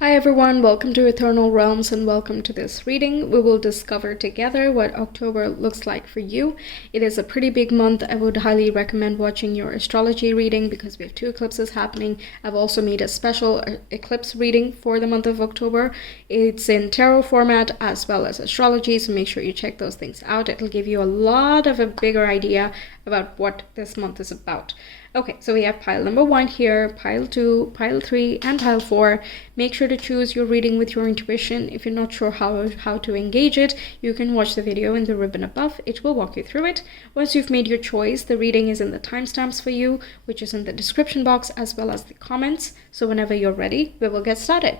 Hi everyone, welcome to Ethernal Realms and welcome to this reading. We will discover together what October looks like for you. It is a pretty big month. I would highly recommend watching your astrology reading because we have 2 eclipses happening. I've also made a special eclipse reading for the month of October. It's in tarot format as well as astrology, so make sure you check those things out. It'll give you a lot of a bigger idea about what this month is about. Okay, so we have pile number 1 here, pile 2, pile 3, and pile 4. Make sure to choose your reading with your intuition. If you're not sure how to engage it, you can watch the video in the ribbon above. It will walk you through it. Once you've made your choice, the reading is in the timestamps for you, which is in the description box as well as the comments. So whenever you're ready, we will get started.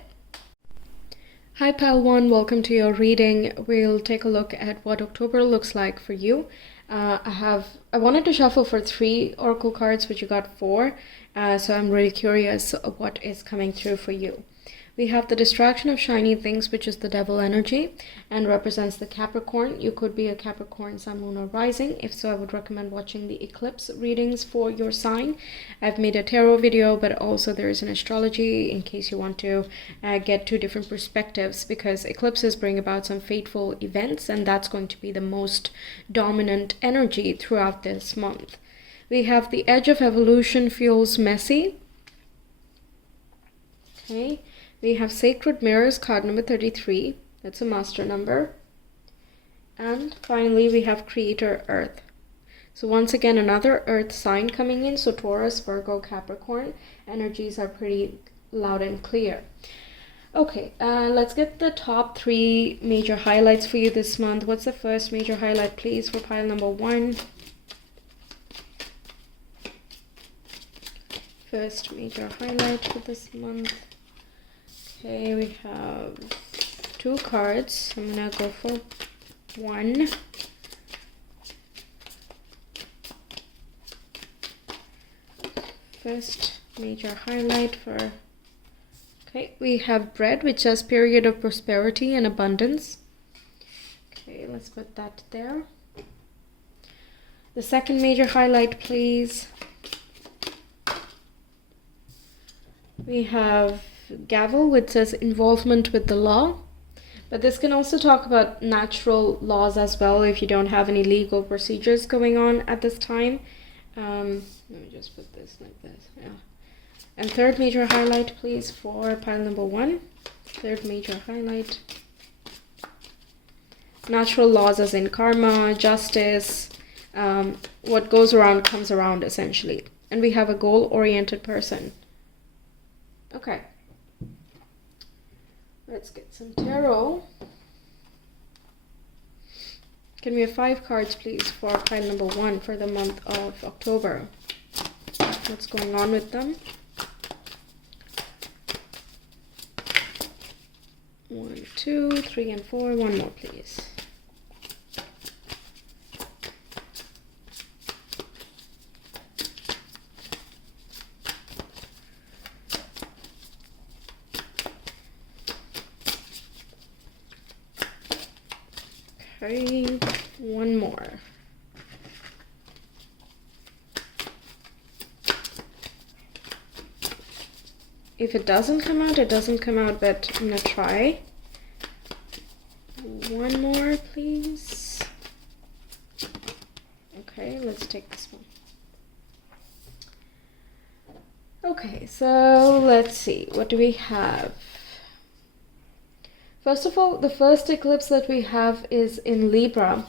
Hi pile 1, welcome to your reading. We'll take a look at what October looks like for you. I wanted to shuffle for 3 oracle cards, but you got 4, so I'm really curious what is coming through for you. We have the distraction of shiny things, which is the devil energy and represents the Capricorn. You could be a Capricorn, Sun, Moon, or Rising. If so, I would recommend watching the eclipse readings for your sign. I've made a tarot video, but also there is an astrology in case you want to get 2 different perspectives, because eclipses bring about some fateful events, and that's going to be the most dominant energy throughout this month. We have the edge of evolution feels messy. Okay. We have Sacred Mirrors, card number 33. That's a master number. And finally, we have Creator Earth. So once again, another Earth sign coming in. So Taurus, Virgo, Capricorn. Energies are pretty loud and clear. Okay, let's get the top 3 major highlights for you this month. What's the first major highlight, please, for pile number 1? First major highlight for this month. Okay, we have 2 cards. I'm gonna go for 1. First major highlight for... Okay, we have bread, which says period of prosperity and abundance. Okay, let's put that there. The second major highlight, please. We have gavel, which says involvement with the law, but this can also talk about natural laws as well if you don't have any legal procedures going on at this time. Let me just put this like this. Yeah. And third major highlight, please, for pile number 1. Third major highlight. Natural laws as in karma, justice, what goes around comes around, essentially. And we have a goal-oriented person. Okay. Let's get some tarot. Can we have 5 cards, please, for pile number 1 for the month of October? What's going on with them? 1, 2, 3, and 4. 1 more, please. Okay, 1 more. If it doesn't come out, it doesn't come out, but I'm gonna try. 1 more, please. Okay, let's take this one. Okay, so let's see. What do we have? First of all, the first eclipse that we have is in Libra,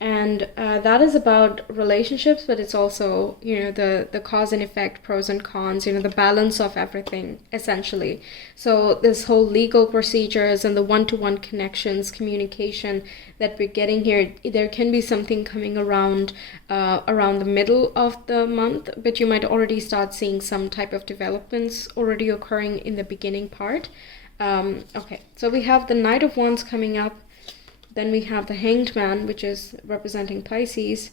and that is about relationships, but it's also, you know, the cause and effect, pros and cons, you know, the balance of everything, essentially. So this whole legal procedures and the one-to-one connections, communication that we're getting here, there can be something coming around the middle of the month, but you might already start seeing some type of developments already occurring in the beginning part. Okay, so we have the Knight of Wands coming up. Then we have the Hanged Man, which is representing Pisces,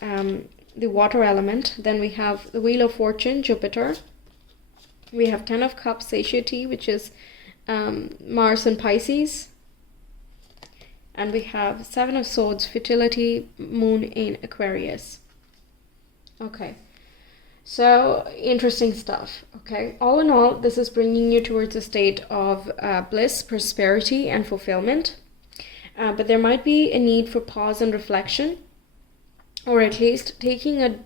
the water element. Then we have the Wheel of Fortune, Jupiter. We have Ten of Cups, Satiety, which is Mars and Pisces. And we have Seven of Swords, Fertility, Moon in Aquarius. Okay. So, interesting stuff. Okay, all in all, this is bringing you towards a state of bliss, prosperity, and fulfillment. But there might be a need for pause and reflection, or at least taking a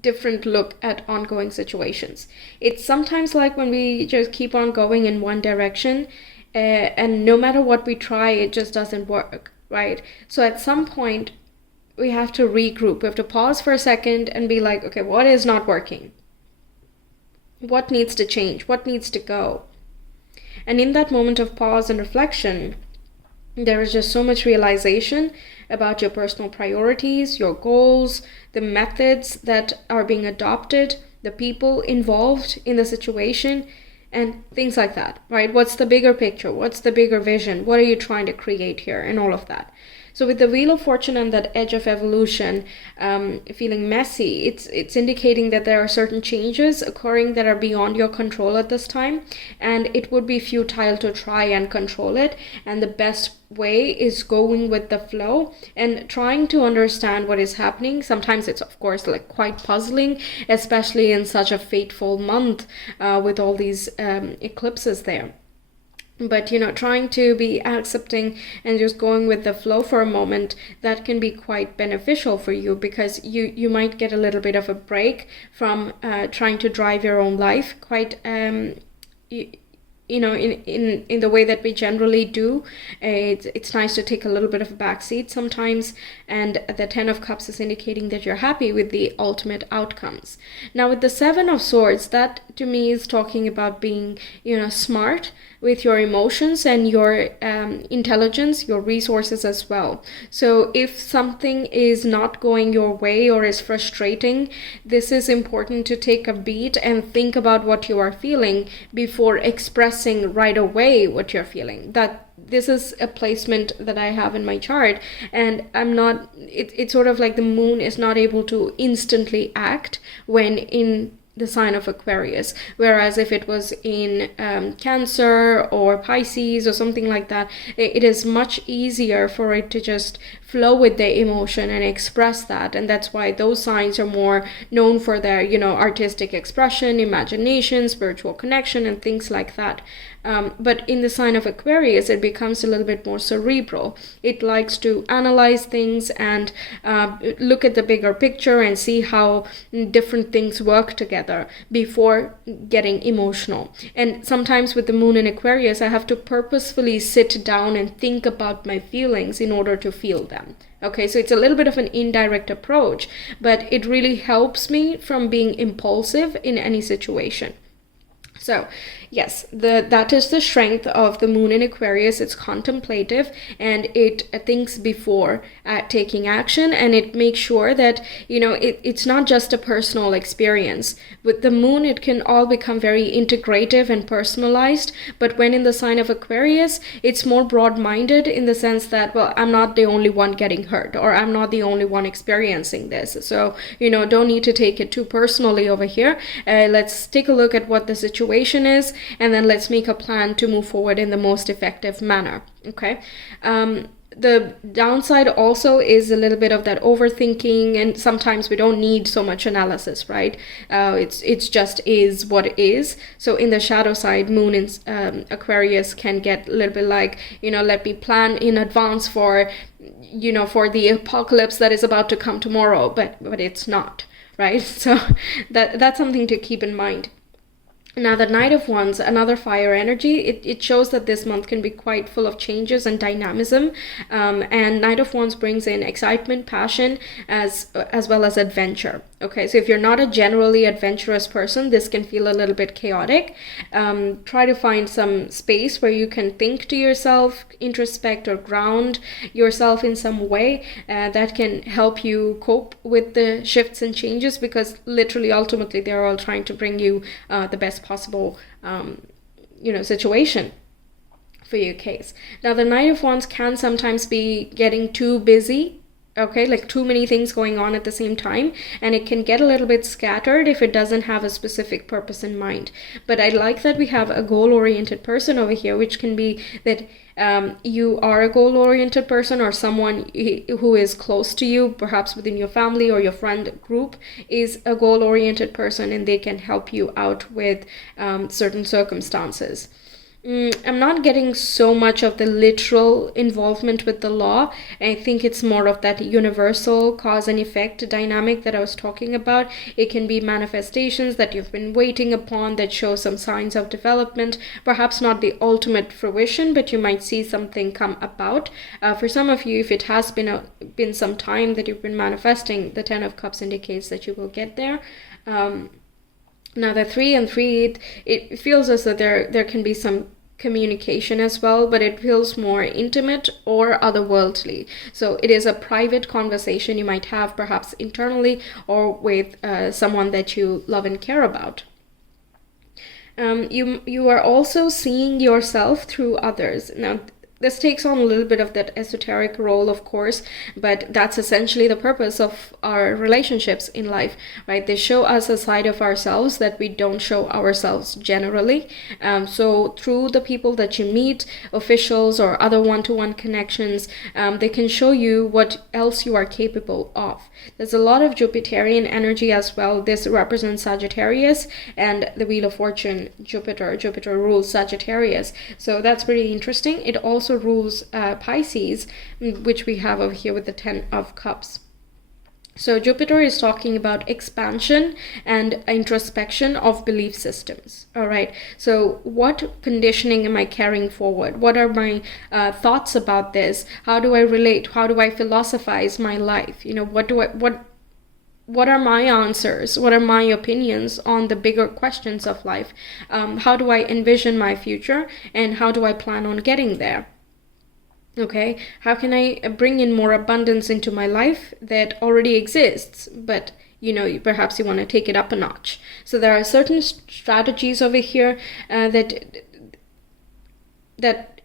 different look at ongoing situations. It's sometimes like when we just keep on going in one direction, and no matter what we try, it just doesn't work, right? So at some point, we have to regroup. We have to pause for a second and be like, okay, what is not working? What needs to change? What needs to go? And in that moment of pause and reflection, there is just so much realization about your personal priorities, your goals, the methods that are being adopted, the people involved in the situation, and things like that, right? What's the bigger picture? What's the bigger vision? What are you trying to create here? And all of that. So with the Wheel of Fortune and that edge of evolution feeling messy, it's indicating that there are certain changes occurring that are beyond your control at this time, and it would be futile to try and control it. And the best way is going with the flow and trying to understand what is happening. Sometimes it's, of course, like quite puzzling, especially in such a fateful month with all these eclipses there. But trying to be accepting and just going with the flow for a moment, that can be quite beneficial for you, because you might get a little bit of a break from trying to drive your own life quite in the way that we generally do. It's nice to take a little bit of a backseat sometimes, and the 10 of Cups is indicating that you're happy with the ultimate outcomes. Now with the 7 of Swords, that to me is talking about being smart with your emotions and your intelligence, your resources as well. So if something is not going your way or is frustrating, this is important to take a beat and think about what you are feeling before expressing right away what you're feeling. That this is a placement that I have in my chart, and it's sort of like the moon is not able to instantly act when in the sign of Aquarius, whereas if it was in Cancer or Pisces or something like that, it is much easier for it to just flow with the emotion and express that. And that's why those signs are more known for their artistic expression, imagination, spiritual connection, and things like that. But in the sign of Aquarius, it becomes a little bit more cerebral. It likes to analyze things and look at the bigger picture and see how different things work together before getting emotional. And sometimes with the moon in Aquarius, I have to purposefully sit down and think about my feelings in order to feel them. Okay, so it's a little bit of an indirect approach, but it really helps me from being impulsive in any situation. So yes, that is the strength of the moon in Aquarius. It's contemplative, and it thinks before taking action, and it makes sure that it's not just a personal experience. With the moon, it can all become very integrative and personalized, but when in the sign of Aquarius, it's more broad-minded in the sense that, well, I'm not the only one getting hurt, or I'm not the only one experiencing this. So don't need to take it too personally over here. Let's take a look at what the situation is, and then let's make a plan to move forward in the most effective manner. Okay. The downside also is a little bit of that overthinking, and sometimes we don't need so much analysis, right? It's just is what it is. So in the shadow side, moon in Aquarius can get a little bit like, let me plan in advance for the apocalypse that is about to come tomorrow, but it's not, right? So that's something to keep in mind. Now the Knight of Wands, another fire energy, it shows that this month can be quite full of changes and dynamism, and Knight of Wands brings in excitement, passion, as well as adventure. Okay, so if you're not a generally adventurous person, this can feel a little bit chaotic. Try to find some space where you can think to yourself, introspect or ground yourself in some way that can help you cope with the shifts and changes, because literally, ultimately, they're all trying to bring you the best possible situation for your case. Now the Knight of Wands can sometimes be getting too busy Okay, like too many things going on at the same time, and it can get a little bit scattered if it doesn't have a specific purpose in mind. But I like that we have a goal-oriented person over here, which can be that you are a goal-oriented person, or someone who is close to you, perhaps within your family or your friend group, is a goal-oriented person, and they can help you out with certain circumstances. I'm not getting so much of the literal involvement with the law. I think it's more of that universal cause and effect dynamic that I was talking about. It can be manifestations that you've been waiting upon that show some signs of development, perhaps not the ultimate fruition, but you might see something come about. For some of you, if it has been some time that you've been manifesting, the Ten of Cups indicates that you will get there. Now the 3 and 3, it feels as though there can be some communication as well, but it feels more intimate or otherworldly. So it is a private conversation you might have perhaps internally or with someone that you love and care about. You are also seeing yourself through others. Now, this takes on a little bit of that esoteric role, of course, but that's essentially the purpose of our relationships in life, right? They show us a side of ourselves that we don't show ourselves generally. So through the people that you meet, officials or other one-to-one connections, they can show you what else you are capable of. There's a lot of Jupiterian energy as well. This represents Sagittarius and the Wheel of Fortune, Jupiter. Jupiter rules Sagittarius. So that's pretty interesting. It also rules Pisces, which we have over here with the 10 of Cups. So Jupiter is talking about expansion and introspection of belief systems. All right. So what conditioning am I carrying forward? What are my thoughts about this? How do I relate? How do I philosophize my life? You know, what are my answers? What are my opinions on the bigger questions of life? How do I envision my future, and how do I plan on getting there? Okay, how can I bring in more abundance into my life that already exists, but perhaps you want to take it up a notch? So there are certain strategies over here that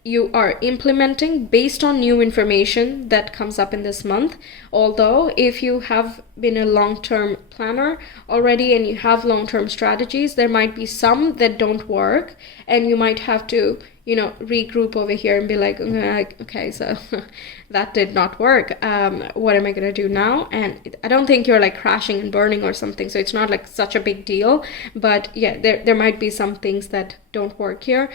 you are implementing based on new information that comes up in this month. Although if you have been a long-term planner already and you have long-term strategies, there might be some that don't work, and you might have to regroup over here and be like, okay, so that did not work. What am I going to do now? And I don't think you're like crashing and burning or something, so it's not like such a big deal. But yeah, there might be some things that don't work here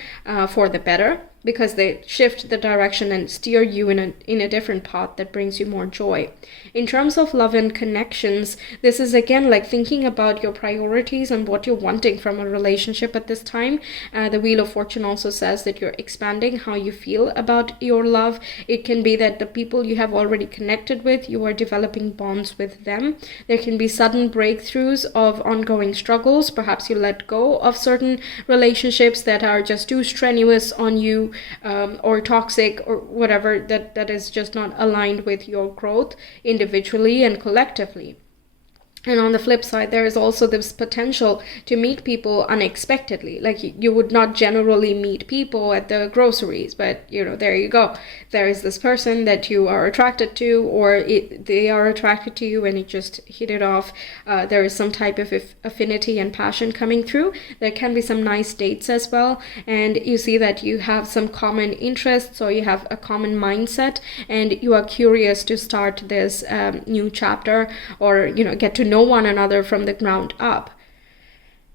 for the better, because they shift the direction and steer you in a different path that brings you more joy. In terms of love and connections, this is again like thinking about your priorities and what you're wanting from a relationship at this time. The Wheel of Fortune also says that you're expanding how you feel about your love. It can be that the people you have already connected with, you are developing bonds with them. There can be sudden breakthroughs of ongoing struggles. Perhaps you let go of certain relationships that are just too strenuous on you, or toxic, or whatever, that is just not aligned with your growth individually and collectively. And on the flip side, there is also this potential to meet people unexpectedly. Like you would not generally meet people at the groceries, but there you go. There is this person that you are attracted to, or they are attracted to you, and you just hit it off. There is some type of affinity and passion coming through. There can be some nice dates as well. And you see that you have some common interests, or you have a common mindset, and you are curious to start this new chapter, or get to know one another from the ground up.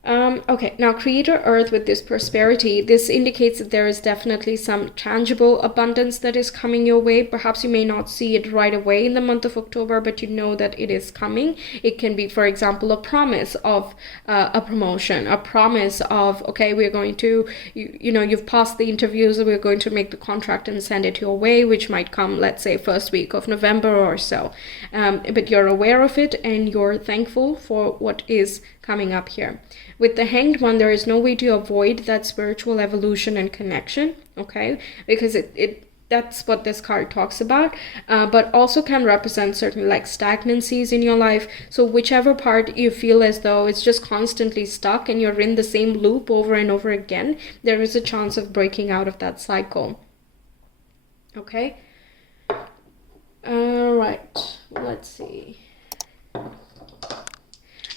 Okay, now Creator Earth with this prosperity, this indicates that there is definitely some tangible abundance that is coming your way. Perhaps you may not see it right away in the month of October, but you know that it is coming. It can be, for example, a promise of a promotion, a promise of, okay, we're going to, you've passed the interviews, we're going to make the contract and send it your way, which might come, let's say, first week of November or so. But you're aware of it, and you're thankful for what is coming up here. With the Hanged One, there is no way to avoid that spiritual evolution and connection, okay? Because that's what this card talks about, but also can represent certain like stagnancies in your life. So whichever part you feel as though it's just constantly stuck and you're in the same loop over and over again, there is a chance of breaking out of that cycle, okay? All right, let's see.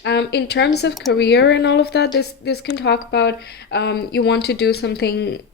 In terms of career and all of that, this can talk about you want to do something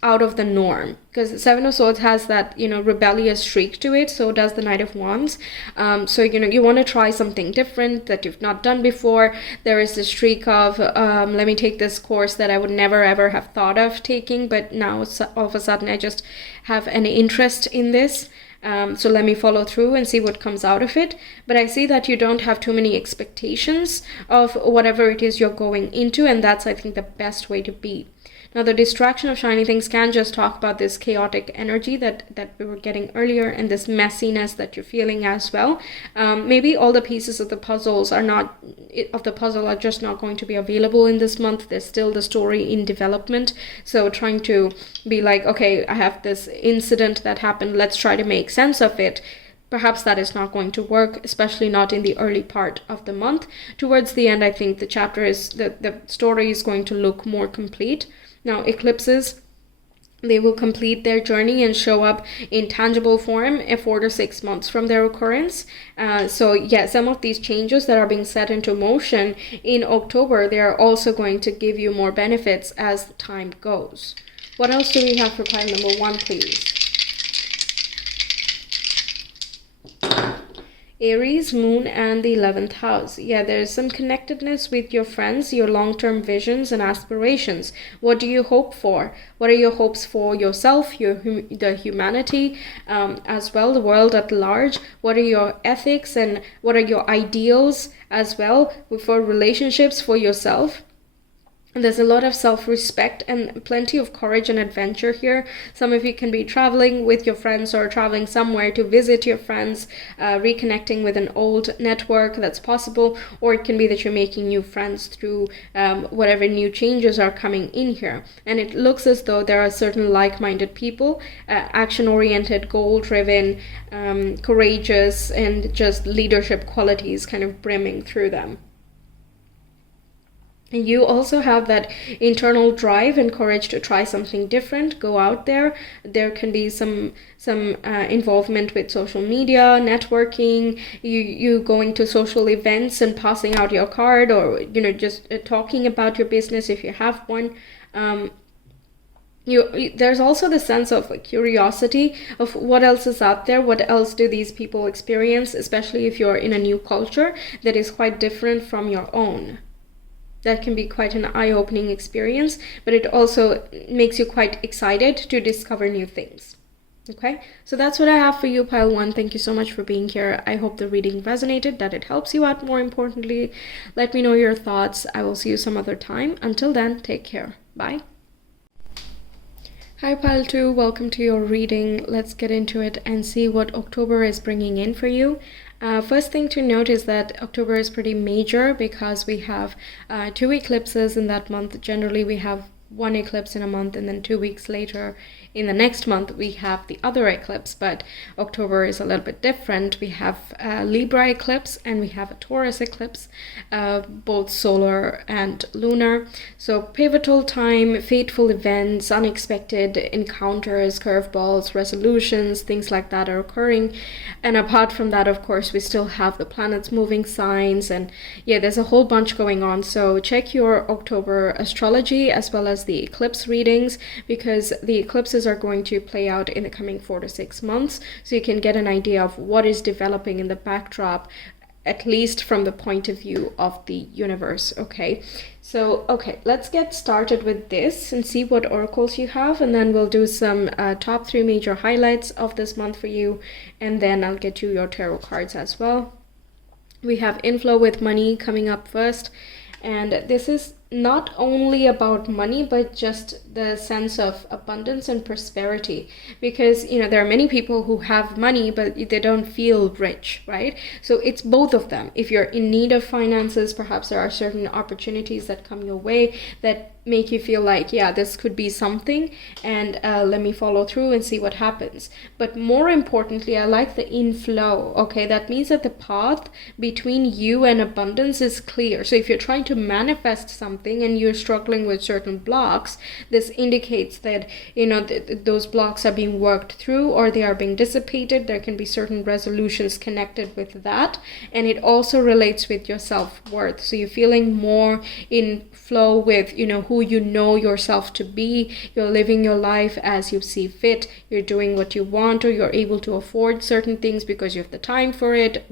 out of the norm, because Seven of Swords has that, rebellious streak to it. So does the Knight of Wands. So you want to try something different that you've not done before. There is the streak of let me take this course that I would never ever have thought of taking, but now all of a sudden I just have an interest in this. So let me follow through and see what comes out of it. But I see that you don't have too many expectations of whatever it is you're going into, and that's, I think, the best way to be. Now, the distraction of shiny things can just talk about this chaotic energy that we were getting earlier, and this messiness that you're feeling as well. Maybe all the pieces of the puzzle are just not going to be available in this month. There's still the story in development. So trying to be like, okay, I have this incident that happened. Let's try to make sense of it. Perhaps that is not going to work, especially not in the early part of the month. Towards the end, I think the story is going to look more complete. Now, eclipses, they will complete their journey and show up in tangible form 4 to 6 months from their occurrence. So yeah, some of these changes that are being set into motion in October, they are also going to give you more benefits as time goes. What else do we have for pile number 1, please? Aries, Moon, and the 11th house. Yeah, there's some connectedness with your friends, your long-term visions and aspirations. What do you hope for? What are your hopes for yourself, the humanity, as well, the world at large? What are your ethics and what are your ideals as well for relationships, for yourself? And there's a lot of self-respect and plenty of courage and adventure here. Some of you can be traveling with your friends or traveling somewhere to visit your friends, reconnecting with an old network, that's possible. Or it can be that you're making new friends through whatever new changes are coming in here. And it looks as though there are certain like-minded people, action-oriented, goal-driven, courageous, and just leadership qualities kind of brimming through them. And you also have that internal drive and courage to try something different, go out there. There can be some involvement with social media, networking, you going to social events and passing out your card, or just talking about your business if you have one. There's also the sense of curiosity of what else is out there, what else do these people experience, especially if you're in a new culture that is quite different from your own. That can be quite an eye-opening experience, but it also makes you quite excited to discover new things. Okay, so that's what I have for you, pile 1. Thank you so much for being here. I hope the reading resonated, that it helps you out. More importantly, let me know your thoughts. I will see you some other time. Until then, take care. Bye. Hi pile 2, welcome to your reading. Let's get into it and see what October is bringing in for you. First thing to note is that October is pretty major because we have 2 eclipses in that month. Generally, we have 1 eclipse in a month, and then 2 weeks later in the next month we have the other eclipse. But October is a little bit different. We have a Libra eclipse and we have a Taurus eclipse, both solar and lunar. So pivotal time, fateful events, unexpected encounters, curveballs, resolutions, things like that are occurring. And apart from that, of course, we still have the planets moving signs, and yeah, there's a whole bunch going on. So check your October astrology as well as the eclipse readings, because the eclipses are going to play out in the coming 4 to 6 months, so you can get an idea of what is developing in the backdrop, at least from the point of view of the universe. Okay, so let's get started with this and see what oracles you have, and then we'll do some top 3 major highlights of this month for you, and then I'll get you your tarot cards as well. We have inflow with money coming up first, and this is not only about money, but just the sense of abundance and prosperity, because there are many people who have money but they don't feel rich, right? So it's both of them. If you're in need of finances, perhaps there are certain opportunities that come your way that make you feel like, yeah, this could be something, and let me follow through and see what happens. But more importantly, I like the inflow. Okay, that means that the path between you and abundance is clear. So if you're trying to manifest something, something and you're struggling with certain blocks, this indicates that, you know, those blocks are being worked through or they are being dissipated. There can be certain resolutions connected with that. And it also relates with your self-worth. So you're feeling more in flow with, you know, who you know yourself to be. You're living your life as you see fit. You're doing what you want, or you're able to afford certain things because you have the time for it,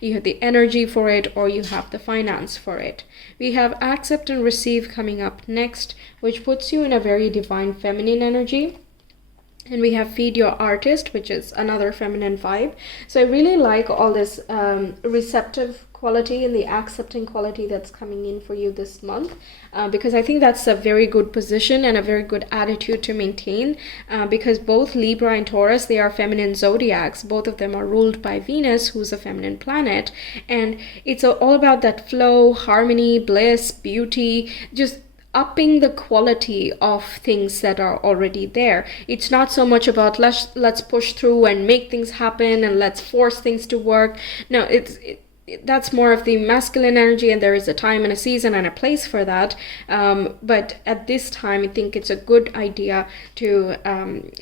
you have the energy for it, or you have the finance for it. We have accept and receive coming up next, which puts you in a very divine feminine energy. And we have feed your artist, which is another feminine vibe. So I really like all this receptive quality and the accepting quality that's coming in for you this month, because I think that's a very good position and a very good attitude to maintain, because both Libra and Taurus, they are feminine zodiacs. Both of them are ruled by Venus, who's a feminine planet, and it's all about that flow, harmony, bliss, beauty, just upping the quality of things that are already there. It's not so much about let's push through and make things happen and let's force things to work. No, that's more of the masculine energy, and there is a time and a season and a place for that. But at this time, I think it's a good idea to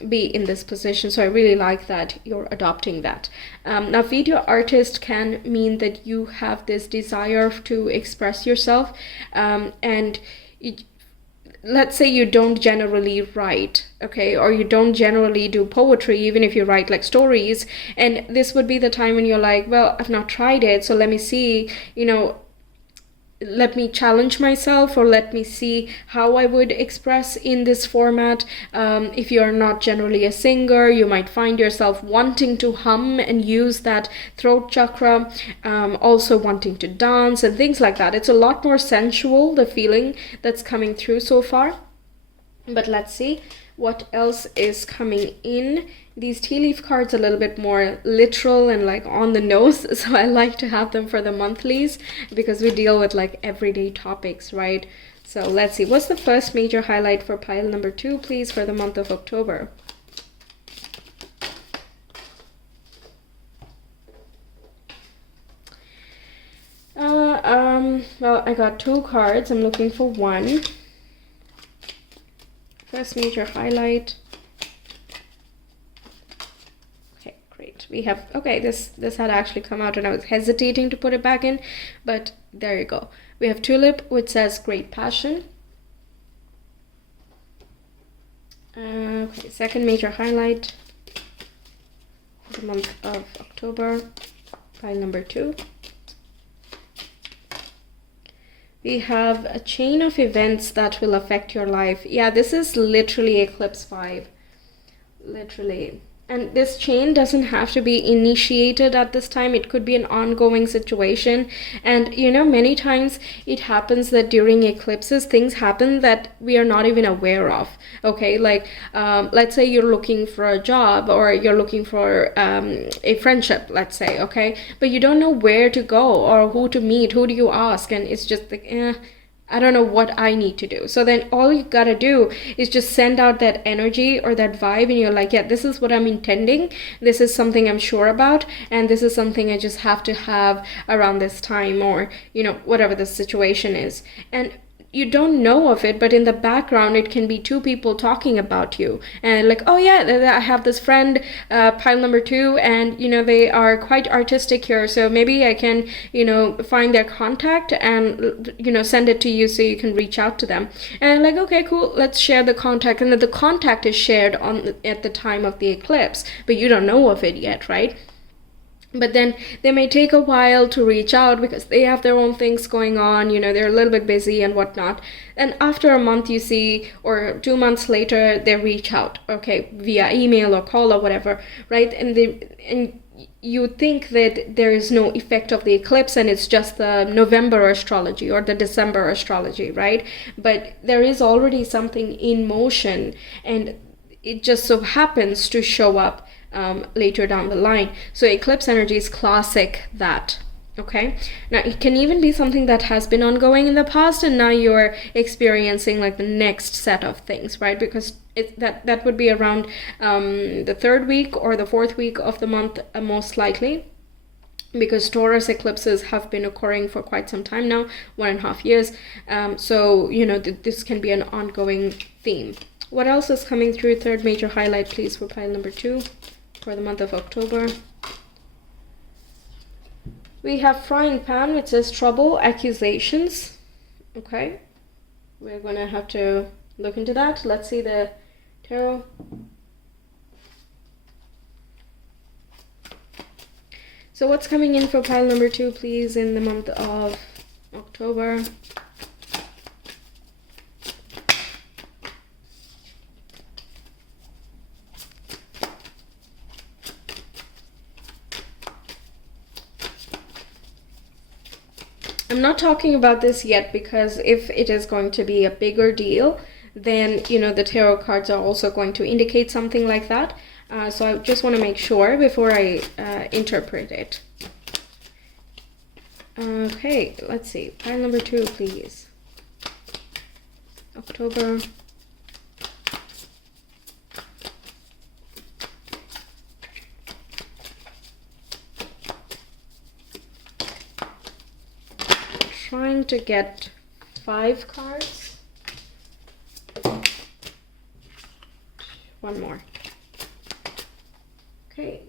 be in this position. So I really like that you're adopting that. Now, video artist can mean that you have this desire to express yourself, and let's say you don't generally write, okay, or you don't generally do poetry, even if you write like stories, and this would be the time when you're like, well, I've not tried it, so let me see, you know, let me challenge myself, or let me see how I would express in this format. If you're not generally a singer, you might find yourself wanting to hum and use that throat chakra, also wanting to dance and things like that. It's a lot more sensual, the feeling that's coming through so far. But let's see what else is coming in. These tea leaf cards are a little bit more literal and like on the nose, so I like to have them for the monthlies because we deal with like everyday topics, right? So let's see, what's the first major highlight for pile number 2, please, for the month of October? Well, I got 2 cards. I'm looking for one. First major highlight. Okay, great. We have, okay, this had actually come out and I was hesitating to put it back in, but there you go. We have tulip, which says great passion. Okay, second major highlight for the month of October, pile number 2. We have a chain of events that will affect your life. Yeah, this is literally Eclipse 5. Literally. And this chain doesn't have to be initiated at this time. It could be an ongoing situation. And, you know, many times it happens that during eclipses, things happen that we are not even aware of. Okay, like, let's say you're looking for a job or you're looking for a friendship, let's say, okay? But you don't know where to go or who to meet, who do you ask? And it's just like, I don't know what I need to do. So then all you gotta do is just send out that energy or that vibe, and you're like, yeah, this is what I'm intending. This is something I'm sure about, and this is something I just have to have around this time, or, you know, whatever the situation is. And you don't know of it, but in the background it can be 2 people talking about you, and like, oh yeah, I have this friend, pile number 2, and you know, they are quite artistic here, so maybe I can, you know, find their contact and, you know, send it to you so you can reach out to them. And like, okay, cool, let's share the contact, and then the contact is shared at the time of the eclipse, but you don't know of it yet, right? But then they may take a while to reach out because they have their own things going on, you know, they're a little bit busy and whatnot. And after a month, you see, or 2 months later, they reach out, okay, via email or call or whatever, right? And you think that there is no effect of the eclipse and it's just the November astrology or the December astrology, right? But there is already something in motion, and it just so happens to show up later down the line. So eclipse energy is classic that. Okay, now it can even be something that has been ongoing in the past, and now you're experiencing like the next set of things, right? Because that would be around the 3rd week or the 4th week of the month, most likely. because Taurus eclipses have been occurring for quite some time now, 1.5 years. So, you know, this can be an ongoing theme. What else is coming through? Third major highlight, please, for pile number 2 for the month of October. We have frying pan, which says trouble, accusations. Okay, we're going to have to look into that. Let's see the tarot. So what's coming in for pile number 2, please, in the month of October? I'm not talking about this yet, because if it is going to be a bigger deal, then, you know, the tarot cards are also going to indicate something like that. So I just want to make sure before I interpret it. Okay, let's see. Pile number 2, please. October. Trying to get 5 cards. One more. Okay.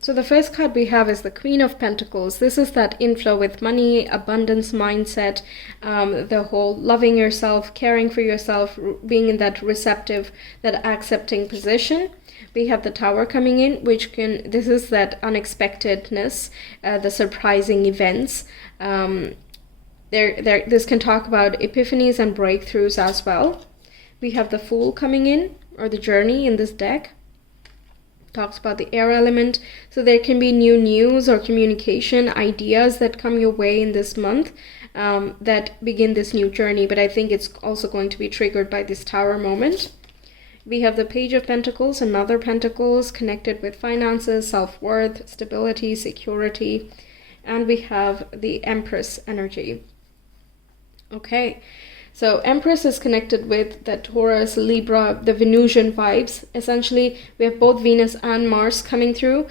So the first card we have is the Queen of Pentacles. This is that inflow with money, abundance mindset, the whole loving yourself, caring for yourself, being in that receptive, that accepting position. We have the Tower coming in, which this is that unexpectedness, the surprising events. This can talk about epiphanies and breakthroughs as well. We have the Fool coming in, or the Journey in this deck. Talks about the air element. So there can be new news or communication ideas that come your way in this month that begin this new journey. But I think it's also going to be triggered by this Tower moment. We have the Page of Pentacles, another Pentacles connected with finances, self-worth, stability, security. And we have the Empress energy. Okay, so Empress is connected with the Taurus, Libra, the Venusian vibes. Essentially, we have both Venus and Mars coming through,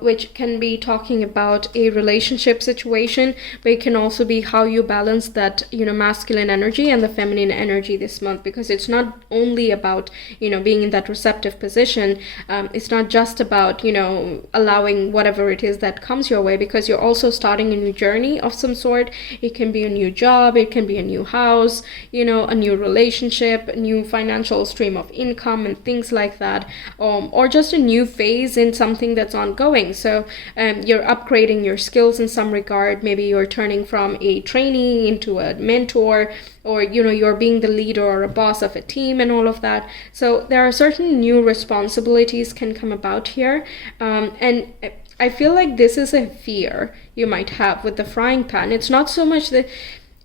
which can be talking about a relationship situation, but it can also be how you balance that, you know, masculine energy and the feminine energy this month, because it's not only about, you know, being in that receptive position. It's not just about, you know, allowing whatever it is that comes your way, because you're also starting a new journey of some sort. It can be a new job, it can be a new house, you know, a new relationship, a new financial stream of income and things like that, or just a new phase in something that's ongoing. So you're upgrading your skills in some regard. Maybe you're turning from a trainee into a mentor, or, you know, you're being the leader or a boss of a team and all of that. So there are certain new responsibilities can come about here. And I feel like this is a fear you might have with the frying pan. It's not so much that,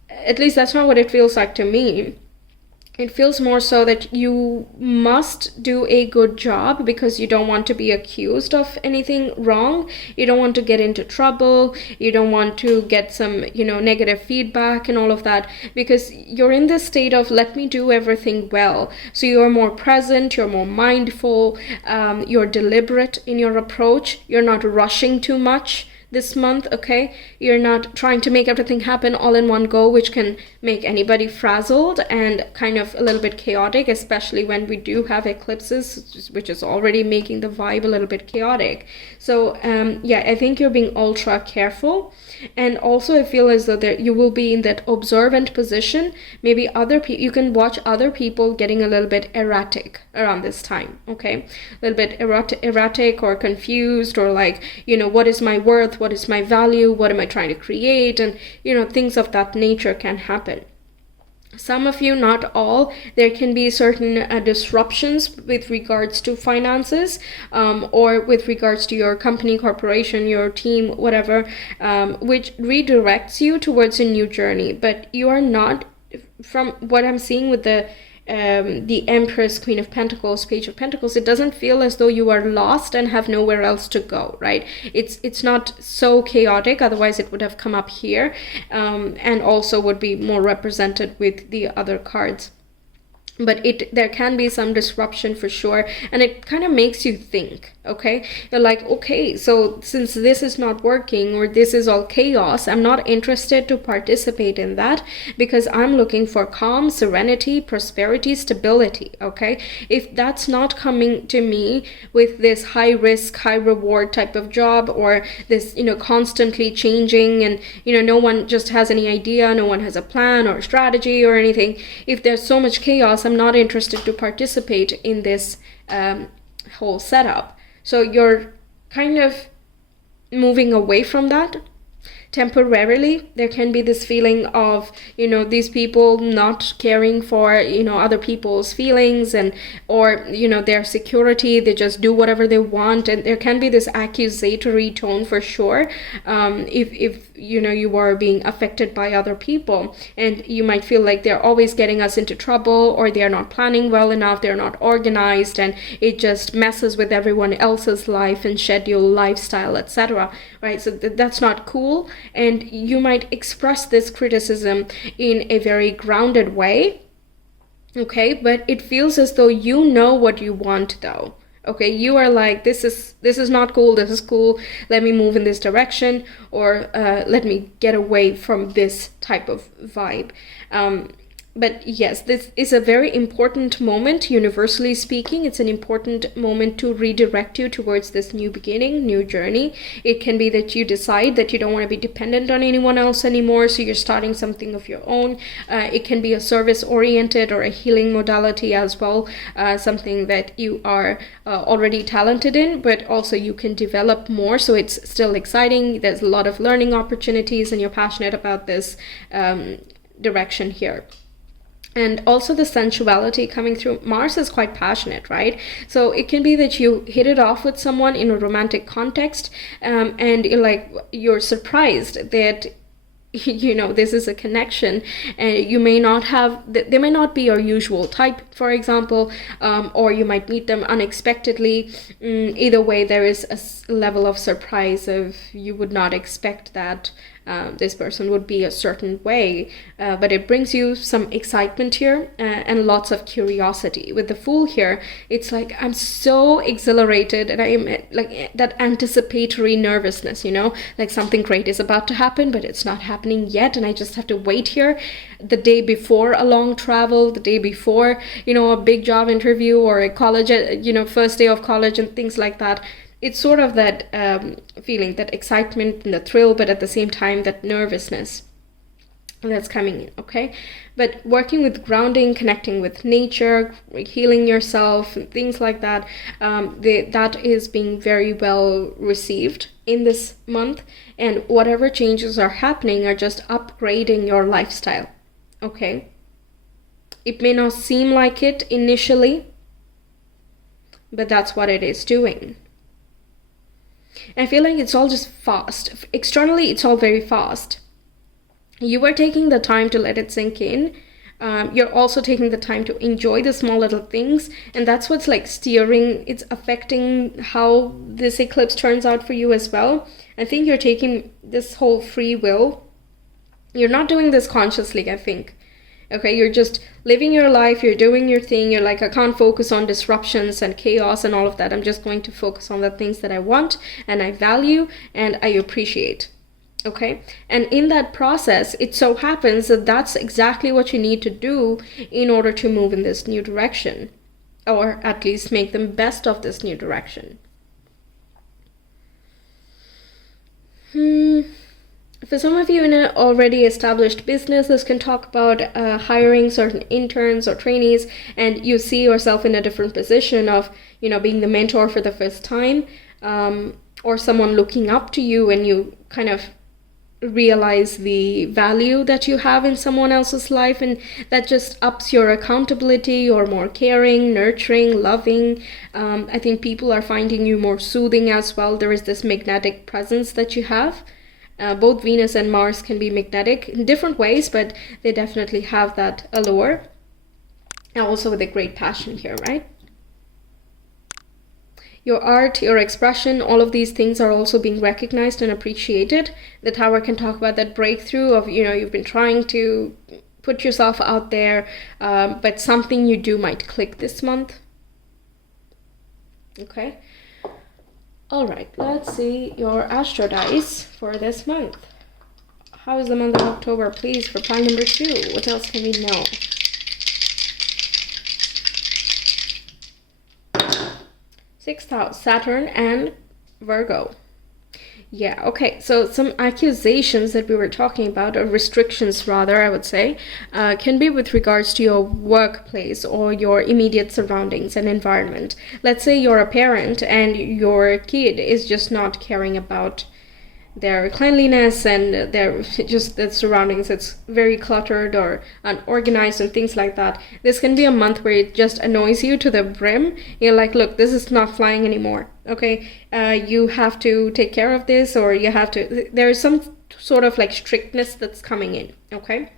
at least that's not what it feels like to me. It feels more so that you must do a good job because you don't want to be accused of anything wrong. You don't want to get into trouble. You don't want to get some, you know, negative feedback and all of that, because you're in this state of, let me do everything well. So you're more present, you're more mindful, you're deliberate in your approach. You're not rushing too much this month, okay? You're not trying to make everything happen all in one go, which can make anybody frazzled and kind of a little bit chaotic, especially when we do have eclipses, which is already making the vibe a little bit chaotic. So yeah, I think you're being ultra careful. And also I feel as though you will be in that observant position. Maybe you can watch other people getting a little bit erratic around this time, okay? A little bit erratic or confused, or like, you know, what is my worth? What is my value? What am I trying to create? And, you know, things of that nature can happen. Some of you, not all, there can be certain disruptions with regards to finances, or with regards to your company, corporation, your team, whatever, which redirects you towards a new journey. But you are not, from what I'm seeing with the Empress, Queen of Pentacles, Page of Pentacles, it doesn't feel as though you are lost and have nowhere else to go, right? It's not so chaotic, otherwise it would have come up here, and also would be more represented with the other cards. but there can be some disruption for sure, and it kind of makes you think. Okay, you're like, okay, so since this is not working, or this is all chaos, I'm not interested to participate in that, because I'm looking for calm, serenity, prosperity, stability. Okay, if that's not coming to me with this high risk, high reward type of job, or this, constantly changing, and no one just has any idea, no one has a plan or strategy or anything, if there's so much chaos, I'm not interested to participate in this whole setup. So you're kind of moving away from that temporarily. There can be this feeling of, these people not caring for, other people's feelings, and or their security. They just do whatever they want, and there can be this accusatory tone for sure, if you are being affected by other people, and you might feel like they're always getting us into trouble, or they're not planning well enough, they're not organized, and it just messes with everyone else's life and schedule, lifestyle, etc. Right? So that's not cool. And you might express this criticism in a very grounded way, okay? But it feels as though you know what you want, though. Okay, you are like, this is not cool, this is cool, let me move in this direction, or let me get away from this type of vibe. But yes, this is a very important moment, universally speaking. It's an important moment to redirect you towards this new beginning, new journey. It can be that you decide that you don't want to be dependent on anyone else anymore, so you're starting something of your own. It can be a service-oriented or a healing modality as well, something that you are already talented in, but also you can develop more, so it's still exciting. There's a lot of learning opportunities, and you're passionate about this direction here. And also the sensuality coming through. Mars is quite passionate, right? So it can be that you hit it off with someone in a romantic context, and you're surprised that this is a connection, and you may not have, they may not be your usual type, for example, or you might meet them unexpectedly. Either way, there is a level of surprise of, you would not expect that this person would be a certain way, but it brings you some excitement here, and lots of curiosity. With the Fool here, it's like, I'm so exhilarated, and I am like that anticipatory nervousness, like something great is about to happen, but it's not happening yet, and I just have to wait here. The day before a long travel, the day before, a big job interview, or a college, first day of college, and things like that. It's sort of that feeling, that excitement and the thrill, but at the same time, that nervousness that's coming in, okay? But working with grounding, connecting with nature, healing yourself, and things like that, that is being very well received in this month. And whatever changes are happening are just upgrading your lifestyle, okay? It may not seem like it initially, but that's what it is doing. I feel like it's all just fast. Externally, it's all very fast. You are taking the time to let it sink in. You're also taking the time to enjoy the small little things. And that's what's like steering. It's affecting how this eclipse turns out for you as well. I think you're taking this whole free will. You're not doing this consciously, I think. Okay, you're just living your life, you're doing your thing, you're like, I can't focus on disruptions and chaos and all of that. I'm just going to focus on the things that I want and I value and I appreciate. Okay, and in that process, it so happens that that's exactly what you need to do in order to move in this new direction, or at least make the best of this new direction. For some of you in an already established business, this can talk about hiring certain interns or trainees, and you see yourself in a different position of, being the mentor for the first time, or someone looking up to you, and you kind of realize the value that you have in someone else's life, and that just ups your accountability. You're more caring, nurturing, loving. I think people are finding you more soothing as well. There is this magnetic presence that you have. Both Venus and Mars can be magnetic in different ways, but they definitely have that allure. And also with a great passion here, right? Your art, your expression, all of these things are also being recognized and appreciated. The Tower can talk about that breakthrough of, you've been trying to put yourself out there, but something you do might click this month. Okay. All right, let's see your astro dice for this month. How is the month of October, please, for pile number 2? What else can we know? Sixth house, Saturn and Virgo. Yeah, okay, so some accusations that we were talking about, or restrictions rather, I would say, can be with regards to your workplace or your immediate surroundings and environment. Let's say you're a parent and your kid is just not caring about their cleanliness and the surroundings. It's very cluttered or unorganized and things like that. This can be a month where it just annoys you to the brim. You're like, look, this is not flying anymore. Okay, you have to take care of this, or you have to, there's some sort of like strictness that's coming in. Okay,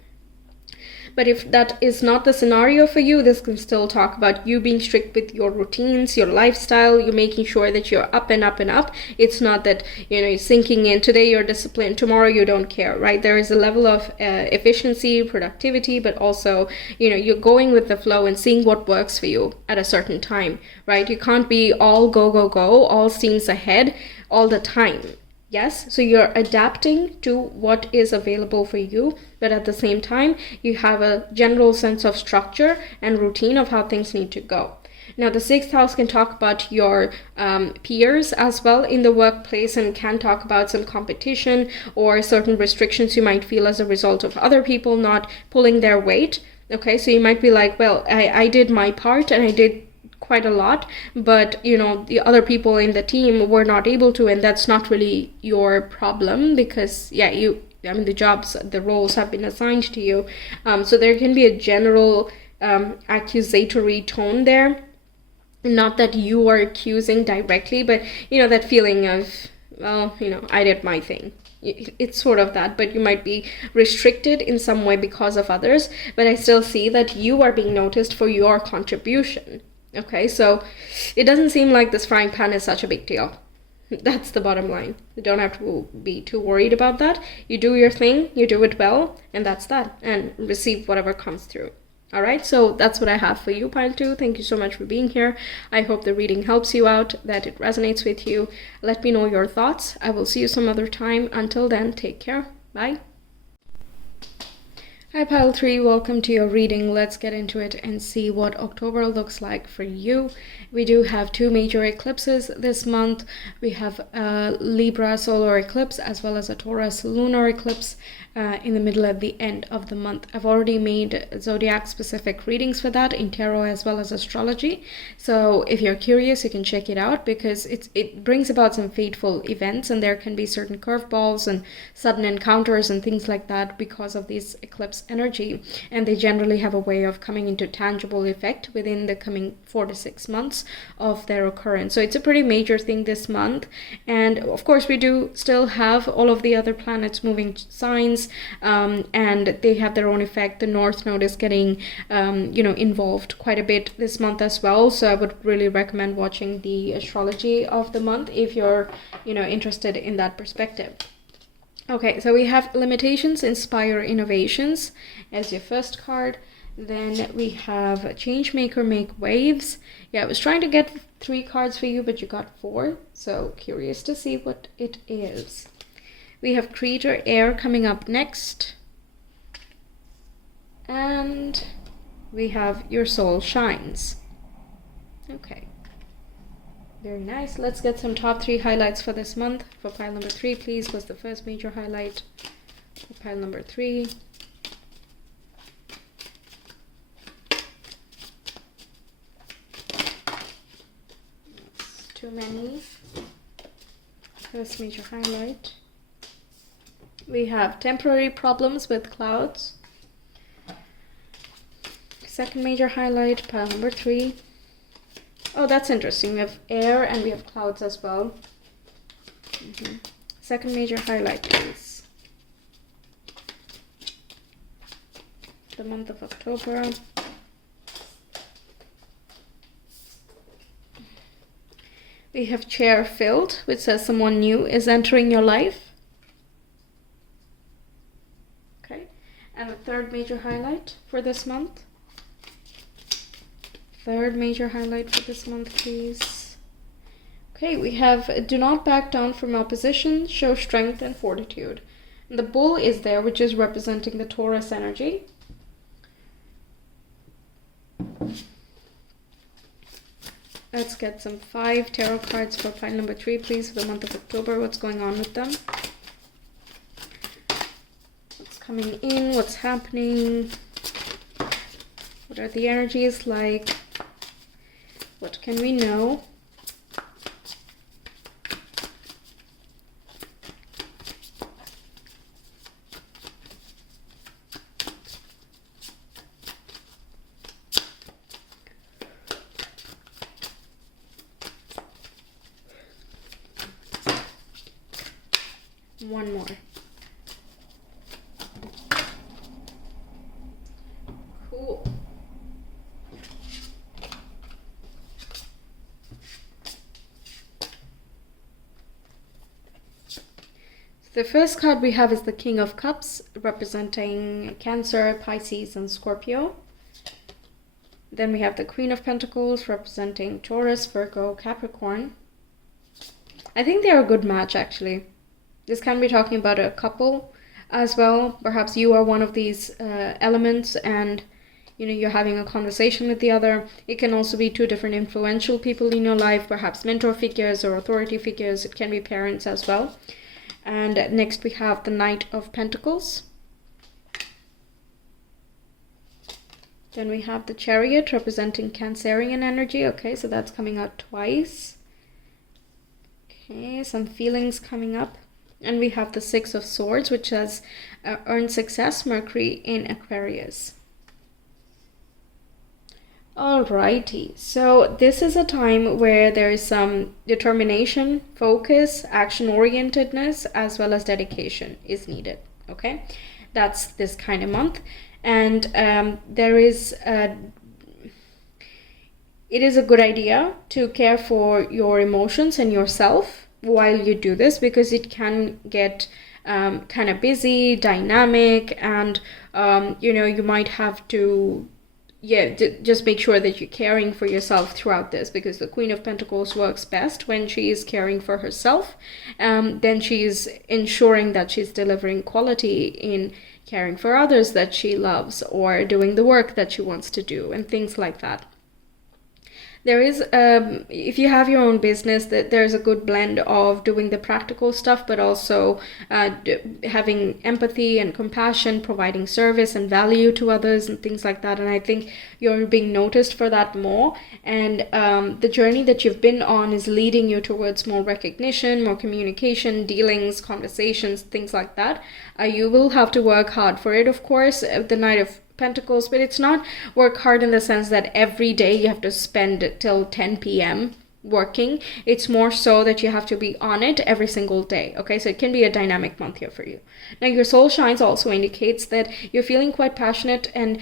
but if that is not the scenario for you, this can still talk about you being strict with your routines, your lifestyle. You're making sure that you're up and up and up. It's not that, you're sinking in. Today you're disciplined, tomorrow you don't care, right? There is a level of efficiency, productivity, but also, you're going with the flow and seeing what works for you at a certain time, right? You can't be all go, go, go, all steams ahead all the time. Yes, so you're adapting to what is available for you, but at the same time, you have a general sense of structure and routine of how things need to go. Now, the 6th house can talk about your peers as well in the workplace, and can talk about some competition or certain restrictions you might feel as a result of other people not pulling their weight. Okay, so you might be like, well, I did my part and I did quite a lot, but the other people in the team were not able to, and that's not really your problem, because the jobs, the roles have been assigned to you. So there can be a general accusatory tone there. Not that you are accusing directly, but that feeling of, well, I did my thing. It's sort of that, but you might be restricted in some way because of others, but I still see that you are being noticed for your contribution. Okay, so it doesn't seem like this frying pan is such a big deal. That's the bottom line. You don't have to be too worried about that. You do your thing, you do it well, and that's that. And receive whatever comes through. All right, so that's what I have for you, pile 2. Thank you so much for being here. I hope the reading helps you out, that it resonates with you. Let me know your thoughts. I will see you some other time. Until then, take care. Bye. Hi pile 3, welcome to your reading. Let's get into it and see what October looks like for you. We do have 2 major eclipses this month. We have a Libra solar eclipse as well as a Taurus lunar eclipse in the middle at the end of the month. I've already made zodiac specific readings for that in tarot as well as astrology. So if you're curious, you can check it out, because it brings about some fateful events, and there can be certain curveballs and sudden encounters and things like that because of these eclipse energy, and they generally have a way of coming into tangible effect within the coming 4 to 6 months of their occurrence. So it's a pretty major thing this month, and of course we do still have all of the other planets moving signs, and they have their own effect. The North Node is getting involved quite a bit this month as well, so I would really recommend watching the astrology of the month if you're interested in that perspective. Okay, so we have Limitations Inspire Innovations as your first card. Then we have Changemaker Make Waves. Yeah, I was trying to get 3 cards for you, but you got 4. So curious to see what it is. We have Creator Air coming up next. And we have Your Soul Shines. Okay. Very nice. Let's get some top 3 highlights for this month. For pile number 3, please, was the first major highlight. For pile number 3. That's too many. First major highlight. We have Temporary Problems with Clouds. Second major highlight, pile number 3. Oh, that's interesting. We have air and we have clouds as well. Second major highlight, please. The month of October. We have Chair Filled, which says someone new is entering your life. Okay. And the third major highlight for this month. Third major highlight for this month, please. Okay, we have do not back down from opposition, show strength and fortitude. And the bull is there, which is representing the Taurus energy. Let's get some 5 tarot cards for pile number 3, please, for the month of October. What's going on with them? What's coming in? What's happening? What are the energies like? What can we know? One more. Cool. The first card we have is the King of Cups, representing Cancer, Pisces, and Scorpio. Then we have the Queen of Pentacles, representing Taurus, Virgo, Capricorn. I think they're a good match, actually. This can be talking about a couple as well. Perhaps you are one of these elements and you're having a conversation with the other. It can also be 2 different influential people in your life, perhaps mentor figures or authority figures. It can be parents as well. And next we have the Knight of Pentacles. Then we have the Chariot, representing Cancerian energy. Okay, so that's coming out twice. Okay, some feelings coming up. And we have the 6 of Swords, which has earned success, Mercury in Aquarius. Alrighty, so this is a time where there is some determination, focus, action-orientedness, as well as dedication is needed, okay? That's this kind of month. And it is a good idea to care for your emotions and yourself while you do this, because it can get kind of busy, dynamic, and you might have to just make sure that you're caring for yourself throughout this, because the Queen of Pentacles works best when she is caring for herself. Then she's ensuring that she's delivering quality in caring for others that she loves, or doing the work that she wants to do, and things like that. There is, if you have your own business, that there's a good blend of doing the practical stuff, but also having empathy and compassion, providing service and value to others and things like that. And I think you're being noticed for that more. And the journey that you've been on is leading you towards more recognition, more communication, dealings, conversations, things like that. You will have to work hard for it, of course. The Knight of Pentacles, but it's not work hard in the sense that every day you have to spend till 10 p.m. working. It's more so that you have to be on it every single day. Okay, so it can be a dynamic month here for you. Now, your soul shines also indicates that you're feeling quite passionate and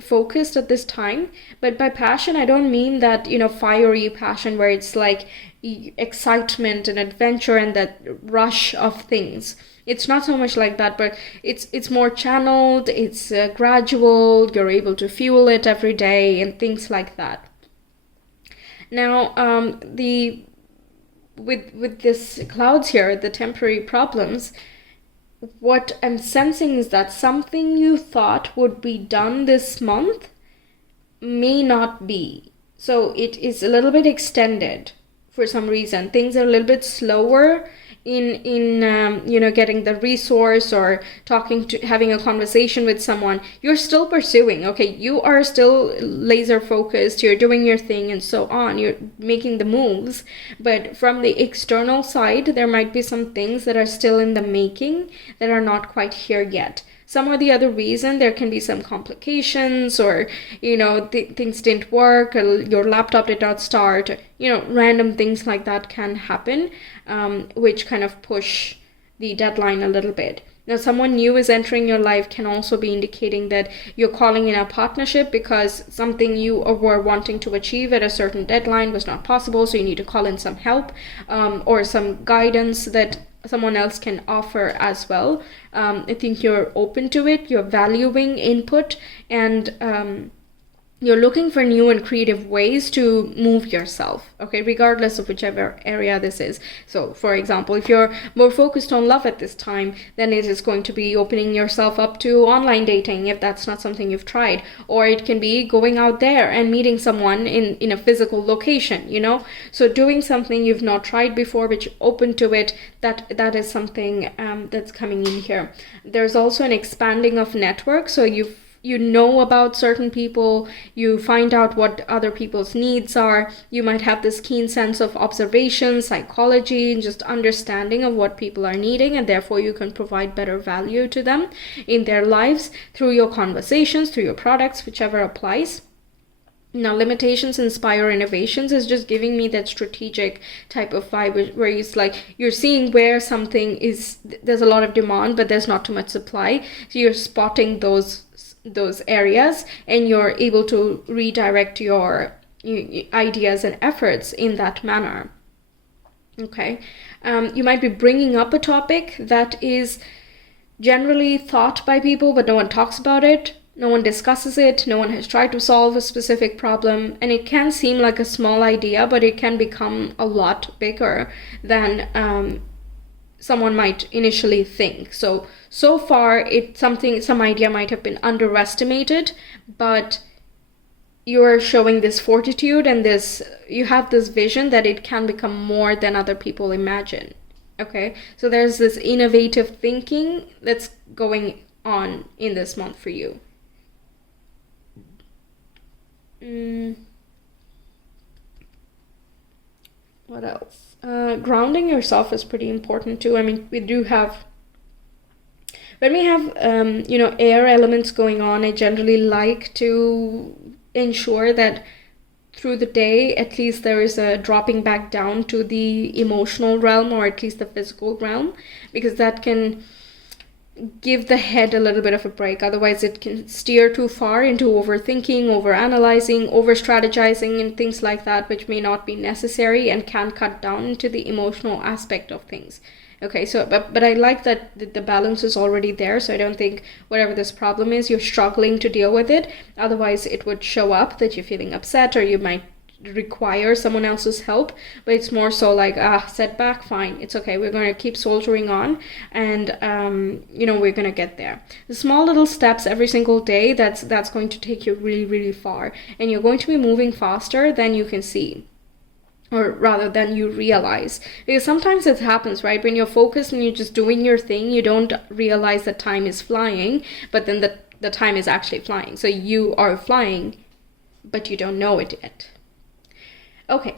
focused at this time. But by passion, I don't mean that, fiery passion where it's like excitement and adventure and that rush of things. It's not so much like that, but it's more channeled, it's gradual, you're able to fuel it every day and things like that. Now, with this clouds here, the temporary problems, what I'm sensing is that something you thought would be done this month may not be. So it is a little bit extended for some reason. Things are a little bit slower in getting the resource or having a conversation with someone. You're still pursuing, okay? You are still laser focused, you're doing your thing and so on, you're making the moves. But from the external side, there might be some things that are still in the making that are not quite here yet. Some or the other reason, there can be some complications, or things didn't work, or your laptop did not start, random things like that can happen, which kind of push the deadline a little bit. Now, someone new is entering your life can also be indicating that you're calling in a partnership because something you were wanting to achieve at a certain deadline was not possible, so you need to call in some help or some guidance that someone else can offer as well. I think you're open to it, you're valuing input, and you're looking for new and creative ways to move yourself, okay, regardless of whichever area this is. So, for example, if you're more focused on love at this time, then it is going to be opening yourself up to online dating if that's not something you've tried. Or it can be going out there and meeting someone in a physical location, you know? So doing something you've not tried before, but you're open to it, that is something that's coming in here. There's also an expanding of network. So you know about certain people, you find out what other people's needs are, you might have this keen sense of observation, psychology, and just understanding of what people are needing, and therefore you can provide better value to them in their lives through your conversations, through your products, whichever applies. Now, limitations inspire innovations is just giving me that strategic type of vibe where it's like you're seeing where something is, there's a lot of demand, but there's not too much supply. So you're spotting those areas, and you're able to redirect your ideas and efforts in that manner. Okay, you might be bringing up a topic that is generally thought by people, but no one talks about it. No one discusses it. No one has tried to solve a specific problem. And it can seem like a small idea, but it can become a lot bigger than someone might initially think. So far, some idea might have been underestimated, but you're showing this fortitude and you have this vision that it can become more than other people imagine. Okay, so there's this innovative thinking that's going on in this month for you. What else? Grounding yourself is pretty important too. I mean, when we have air elements going on, I generally like to ensure that through the day, at least there is a dropping back down to the emotional realm, or at least the physical realm, because that can give the head a little bit of a break. Otherwise, it can steer too far into overthinking, overanalyzing, over-strategizing, and things like that, which may not be necessary and can cut down into the emotional aspect of things. Okay, so but I like that the balance is already there, so I don't think whatever this problem is, you're struggling to deal with it. Otherwise, it would show up that you're feeling upset, or you might require someone else's help, but it's more so like setback, fine, it's okay, we're going to keep soldiering on, and we're going to get there. The small little steps every single day, that's going to take you really, really far, and you're going to be moving faster than you can see, or rather than you realize, because sometimes it happens, right? When you're focused and you're just doing your thing, you don't realize that time is flying, but then the time is actually flying, so you are flying, but you don't know it yet. Okay,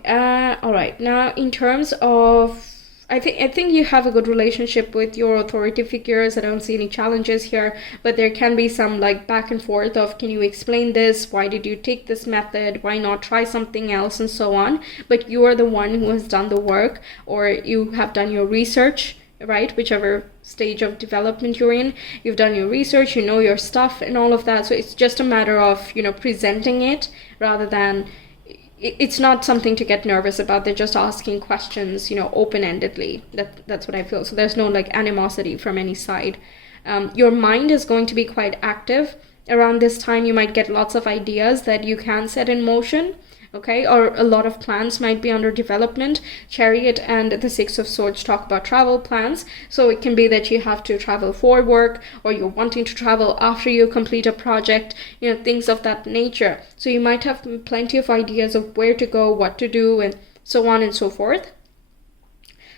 all right. Now, in terms of, I think you have a good relationship with your authority figures. I don't see any challenges here, but there can be some like back and forth of, can you explain this? Why did you take this method? Why not try something else, and so on? But you are the one who has done the work, or you have done your research, right? Whichever stage of development you're in, you've done your research, you know your stuff and all of that. So it's just a matter of, presenting it, rather than, it's not something to get nervous about. They're just asking questions, open-endedly. That's what I feel. So there's no like animosity from any side. Your mind is going to be quite active. Around this time, you might get lots of ideas that you can set in motion. Okay, or a lot of plans might be under development. Chariot and the Six of Swords talk about travel plans. So it can be that you have to travel for work, or you're wanting to travel after you complete a project, things of that nature. So you might have plenty of ideas of where to go, what to do, and so on and so forth.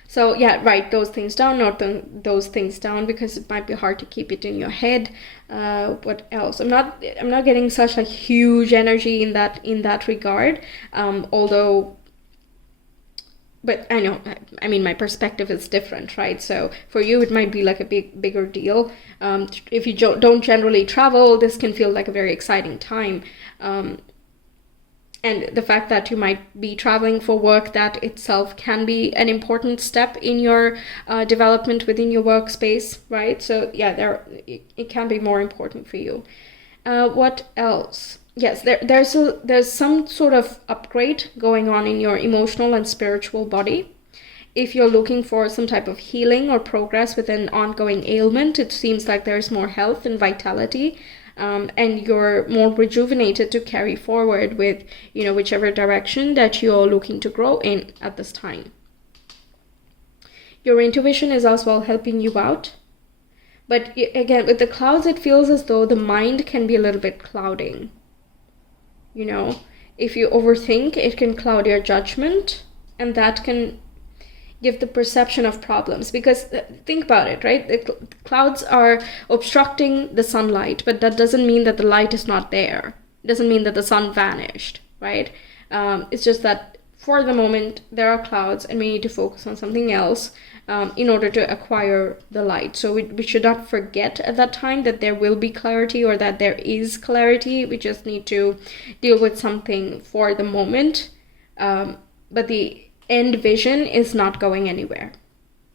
So yeah, write those things down, note those things down, because it might be hard to keep it in your head. What else? I'm not getting such a huge energy in that regard. Although, but I know, I mean, my perspective is different, right? So for you, it might be like a bigger deal. If you don't generally travel, this can feel like a very exciting time. And the fact that you might be traveling for work, that itself can be an important step in your development within your workspace, right? So yeah, it can be more important for you. What else? Yes, there's some sort of upgrade going on in your emotional and spiritual body. If you're looking for some type of healing or progress with an ongoing ailment, it seems like there's more health and vitality, and you're more rejuvenated to carry forward with, whichever direction that you're looking to grow in at this time. Your intuition is as well helping you out. But again, with the clouds, it feels as though the mind can be a little bit clouding. If you overthink, it can cloud your judgment, and that can give the perception of problems. Because think about it, right? The clouds are obstructing the sunlight, but that doesn't mean that the light is not there. It doesn't mean that the sun vanished, right? It's just that for the moment, there are clouds and we need to focus on something else in order to acquire the light. So we should not forget at that time that there will be clarity, or that there is clarity. We just need to deal with something for the moment. But the end vision is not going anywhere.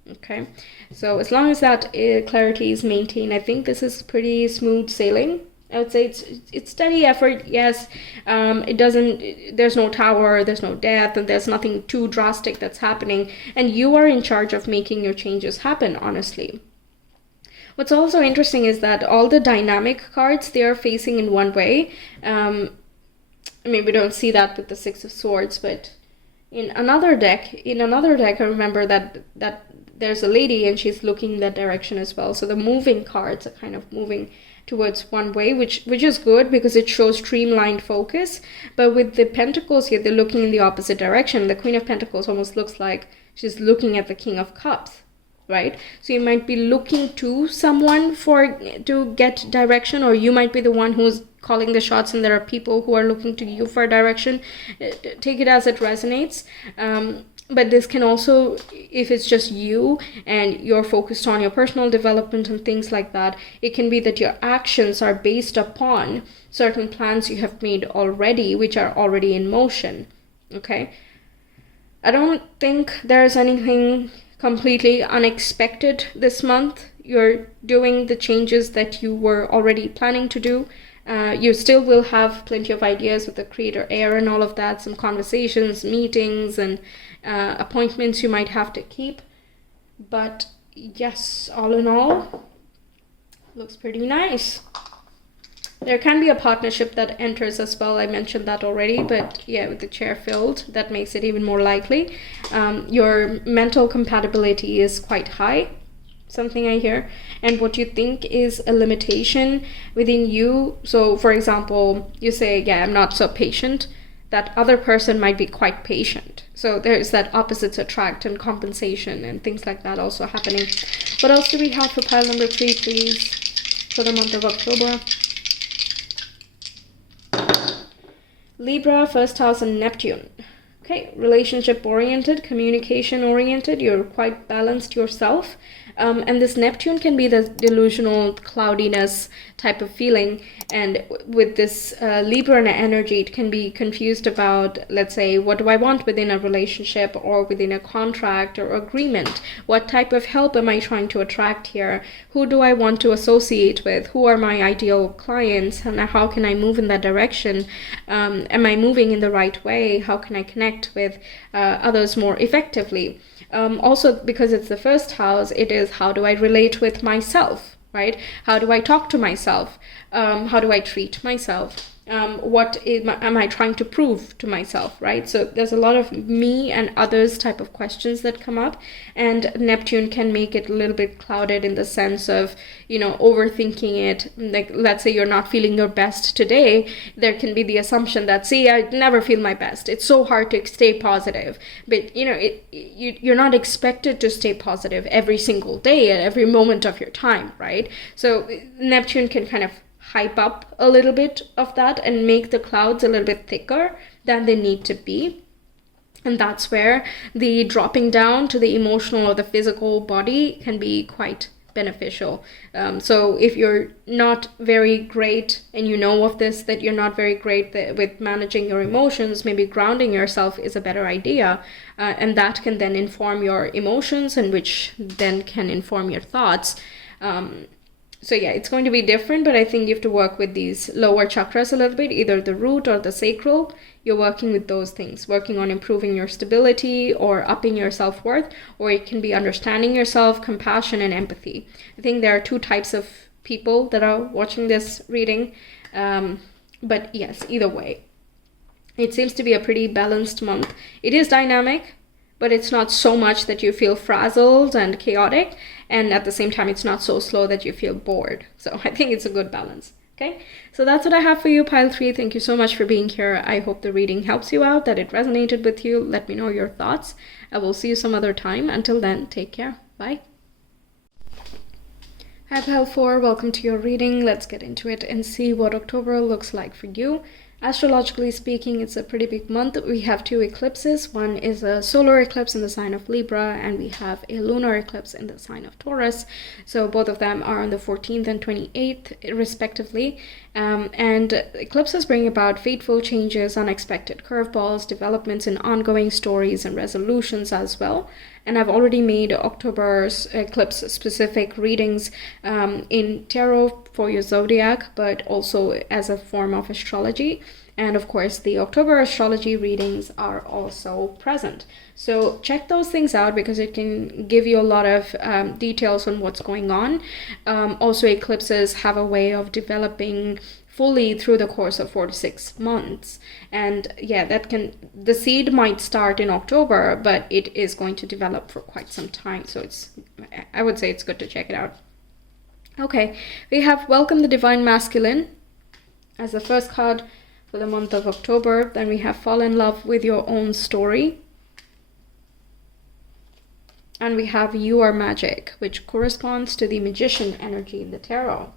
Okay, so as long as that clarity is maintained, I think this is pretty smooth sailing. I would say it's steady effort. Yes, there's no tower, there's no death, and there's nothing too drastic that's happening, and you are in charge of making your changes happen, honestly. What's also interesting is that all the dynamic cards, they are facing in one way. We don't see that with the Six of Swords, but in another deck, I remember that there's a lady and she's looking in that direction as well. So the moving cards are kind of moving towards one way, which is good because it shows streamlined focus. But with the Pentacles here, they're looking in the opposite direction. The Queen of Pentacles almost looks like she's looking at the King of Cups, right? So you might be looking to someone to get direction, or you might be the one who's calling the shots and there are people who are looking to you for direction. Take it as it resonates. But this can also, if it's just you and you're focused on your personal development and things like that, it can be that your actions are based upon certain plans you have made already, which are already in motion. Okay? I don't think there's anything completely unexpected this month. You're doing the changes that you were already planning to do. You still will have plenty of ideas with the creator air and all of that, some conversations, meetings, and appointments you might have to keep. But yes, all in all, looks pretty nice. There can be a partnership that enters as well. I mentioned that already, but yeah, with the chair filled, that makes it even more likely. Your mental compatibility is quite high, something I hear, and what you think is a limitation within you. So for example, you say, yeah, I'm not so patient. That other person might be quite patient. So there's that opposites attract and compensation and things like that also happening. What else do we have for pile number 3, please, for the month of October? Libra, first house, and Neptune. Okay, relationship oriented, communication oriented. You're quite balanced yourself. And this Neptune can be the delusional cloudiness type of feeling. And with this Libra energy, it can be confused about, let's say, what do I want within a relationship or within a contract or agreement? What type of help am I trying to attract here? Who do I want to associate with? Who are my ideal clients? And how can I move in that direction? Am I moving in the right way? How can I connect with others more effectively? Also, because it's the first house, it is how do I relate with myself, right? How do I talk to myself? How do I treat myself? What am I trying to prove to myself, right? So there's a lot of me and others type of questions that come up, and Neptune can make it a little bit clouded in the sense of, overthinking it. Like, let's say you're not feeling your best today, there can be the assumption that, see, I never feel my best. It's so hard to stay positive. But, you're not expected to stay positive every single day at every moment of your time, right? So Neptune can kind of hype up a little bit of that and make the clouds a little bit thicker than they need to be. And that's where the dropping down to the emotional or the physical body can be quite beneficial. So if you're not very great, and you know of this, that you're not very great with managing your emotions, maybe grounding yourself is a better idea. And that can then inform your emotions, and which then can inform your thoughts. So yeah, it's going to be different, but I think you have to work with these lower chakras a little bit, either the root or the sacral. You're working with those things, working on improving your stability or upping your self-worth, or it can be understanding yourself, compassion, and empathy. I think there are two types of people that are watching this reading. But yes, either way, it seems to be a pretty balanced month. It is dynamic, but it's not so much that you feel frazzled and chaotic, and at the same time it's not so slow that you feel bored. So I think it's a good balance. Okay, so that's what I have for you, pile 3. Thank you so much for being here. I hope the reading helps you out, that it resonated with you. Let me know your thoughts. I will see you some other time. Until then, take care. Bye. Hi pile 4, welcome to your reading. Let's get into it and see what October looks like for you. Astrologically speaking, it's a pretty big month. We have 2 eclipses. One is a solar eclipse in the sign of Libra, and we have a lunar eclipse in the sign of Taurus. So both of them are on the 14th and 28th respectively. And eclipses bring about fateful changes, unexpected curveballs, developments in ongoing stories and resolutions as well. And I've already made October's eclipse specific readings in tarot for your zodiac, but also as a form of astrology. And of course, the October astrology readings are also present. So check those things out because it can give you a lot of details on what's going on. Also, eclipses have a way of developing fully through the course of 4 to 6 months. And yeah, the seed might start in October, but it is going to develop for quite some time. So I would say it's good to check it out. Okay, we have Welcome the Divine Masculine as the first card for the month of October. Then we have Fall in Love with Your Own Story. And we have You Are Magic, which corresponds to the Magician energy in the tarot.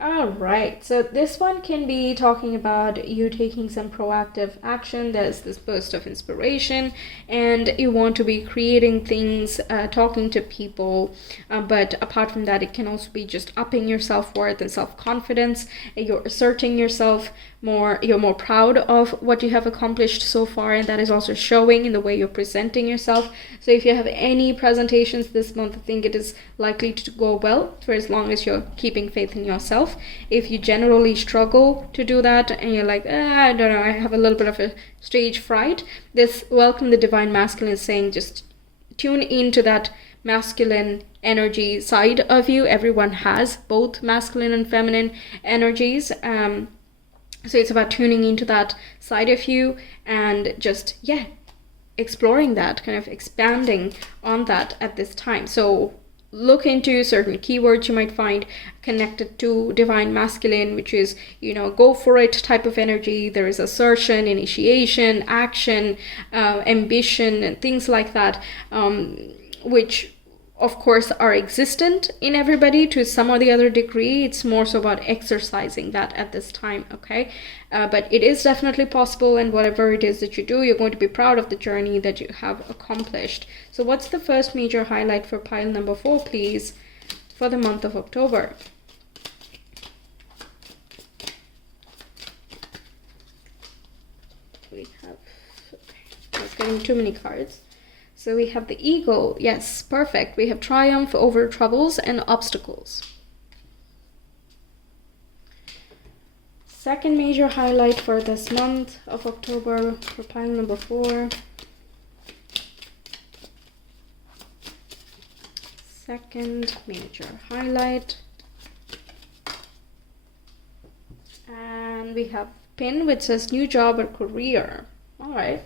All right, so this one can be talking about you taking some proactive action. There's this burst of inspiration and you want to be creating things, talking to people. But apart from that, it can also be just upping your self-worth and self-confidence. You're asserting yourself more, you're more proud of what you have accomplished so far, and that is also showing in the way you're presenting yourself. So if you have any presentations this month, I think it is likely to go well for as long as you're keeping faith in yourself. If you generally struggle to do that and you're like, I don't know, I have a little bit of a stage fright, this Welcome the Divine Masculine is saying just tune into that masculine energy side of you. Everyone has both masculine and feminine energies. So it's about tuning into that side of you and just, exploring that, kind of expanding on that at this time. So look into certain keywords you might find connected to Divine Masculine, which is, go for it type of energy. There is assertion, initiation, action, ambition, and things like that, which of course are existent in everybody to some or the other degree. It's more so about exercising that at this time, okay? But it is definitely possible, and whatever it is that you do, you're going to be proud of the journey that you have accomplished. So what's the first major highlight for pile number 4, please, for the month of October? We have, I was getting too many cards. So we have the Eagle. Yes, perfect. We have triumph over troubles and obstacles. Second major highlight for this month of October for pile number 4. Second major highlight. And we have pin which says new job or career. All right,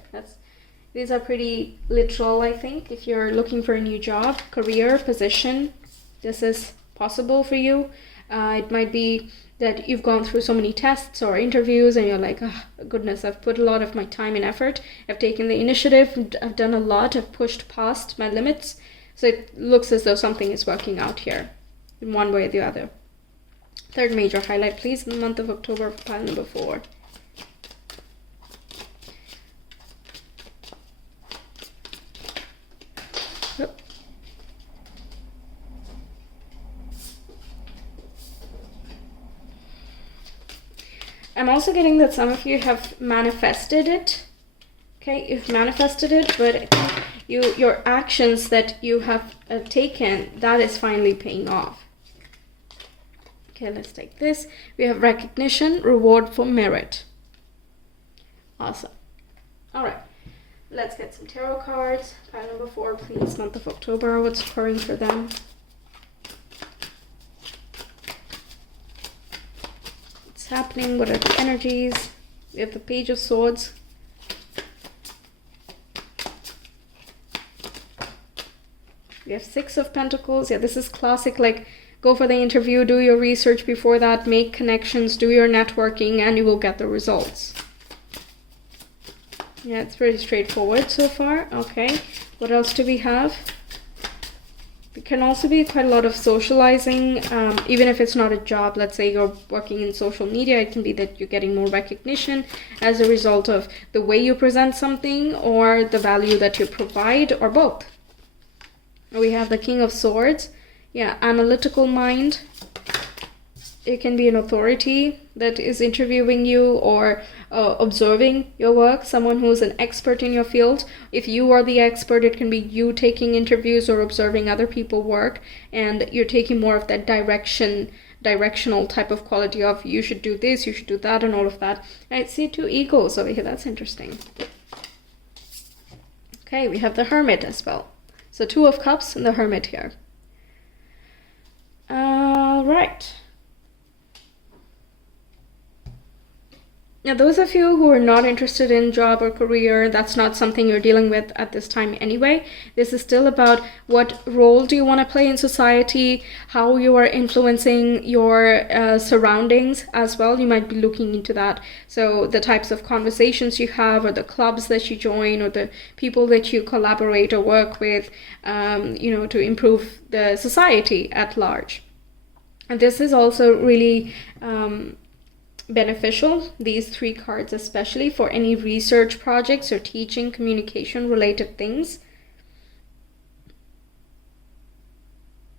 these are pretty literal, I think. If you're looking for a new job, career, position, this is possible for you. It might be that you've gone through so many tests or interviews and you're like, oh, goodness, I've put a lot of my time and effort. I've taken the initiative. I've done a lot. I've pushed past my limits. So it looks as though something is working out here in one way or the other. Third major highlight, please, in the month of October for pile number 4. I'm also getting that some of you have manifested it. Okay, you've manifested it, but your actions that you have taken, that is finally paying off. Okay, let's take this. We have recognition, reward for merit. Awesome. All right, let's get some tarot cards. Pile number 4, please. Month of October, what's occurring for them? What's happening? What are the energies? We have the Page of Swords. We have 6 of Pentacles. Yeah, this is classic, like, go for the interview, do your research before that, make connections, do your networking, and you will get the results. Yeah, it's pretty straightforward so far. Okay, what else do we have? It can also be quite a lot of socializing, even if it's not a job. Let's say you're working in social media, it can be that you're getting more recognition as a result of the way you present something or the value that you provide, or both. We have the King of Swords. Yeah, analytical mind. It can be an authority that is interviewing you or observing your work, someone who's an expert in your field. If you are the expert, it can be you taking interviews or observing other people work, and you're taking more of that directional type of quality of you should do this, you should do that, and all of that. I see 2 eagles over here. That's interesting. Okay, we have the Hermit as well. So 2 of Cups and the Hermit here. All right. Now, those of you who are not interested in job or career, that's not something you're dealing with at this time anyway. This is still about what role do you want to play in society, how you are influencing your surroundings as well. You might be looking into that. So the types of conversations you have, or the clubs that you join, or the people that you collaborate or work with, to improve the society at large. And this is also really beneficial, these 3 cards especially, for any research projects or teaching, communication related things.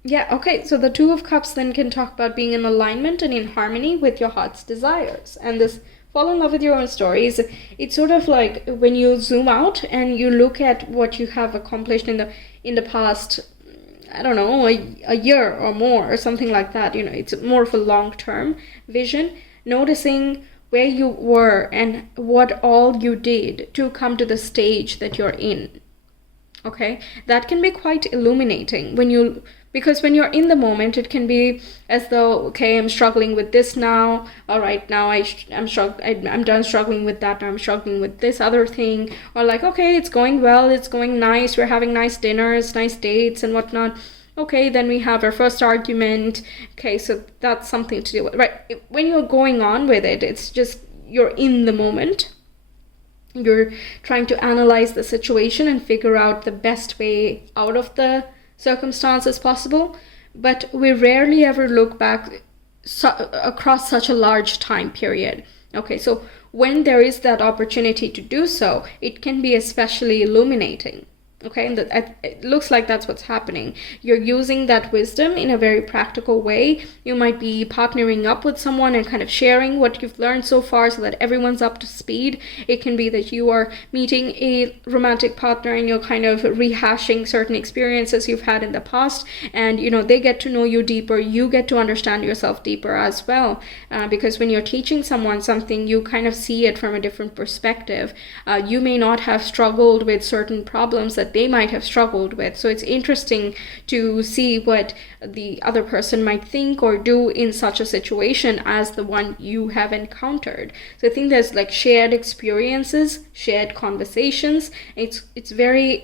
Yeah, okay, so the 2 of Cups then can talk about being in alignment and in harmony with your heart's desires. And this fall in love with your own stories, it's sort of like when you zoom out and you look at what you have accomplished in the past, I don't know, a year or more or something like that. It's more of a long-term vision, noticing where you were and what all you did to come to the stage that you're in. Okay, that can be quite illuminating because when you're in the moment, it can be as though, okay, I'm struggling with this now. All right, now I'm done struggling with that. Now I'm struggling with this other thing. Or like, okay, it's going well, it's going nice. We're having nice dinners, nice dates and whatnot. Okay, then we have our first argument. Okay, so that's something to deal with, right? When you're going on with it, it's just you're in the moment. You're trying to analyze the situation and figure out the best way out of the circumstances possible. But we rarely ever look back across such a large time period. Okay, so when there is that opportunity to do so, it can be especially illuminating. Okay, and it looks like that's what's happening. You're using that wisdom in a very practical way. You might be partnering up with someone and kind of sharing what you've learned so far so that everyone's up to speed. It can be that you are meeting a romantic partner and you're kind of rehashing certain experiences you've had in the past, and they get to know you deeper. You get to understand yourself deeper as well, because when you're teaching someone something, you kind of see it from a different perspective. You may not have struggled with certain problems that they might have struggled with. So it's interesting to see what the other person might think or do in such a situation as the one you have encountered. So I think there's like shared experiences, shared conversations. It's very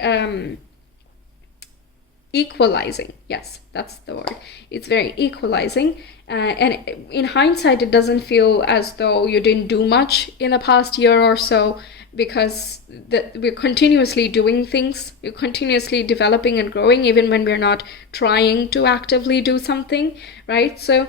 equalizing. Yes, that's the word. It's very equalizing. And in hindsight, it doesn't feel as though you didn't do much in the past year or so, because we're continuously doing things, we're continuously developing and growing, even when we're not trying to actively do something, right? So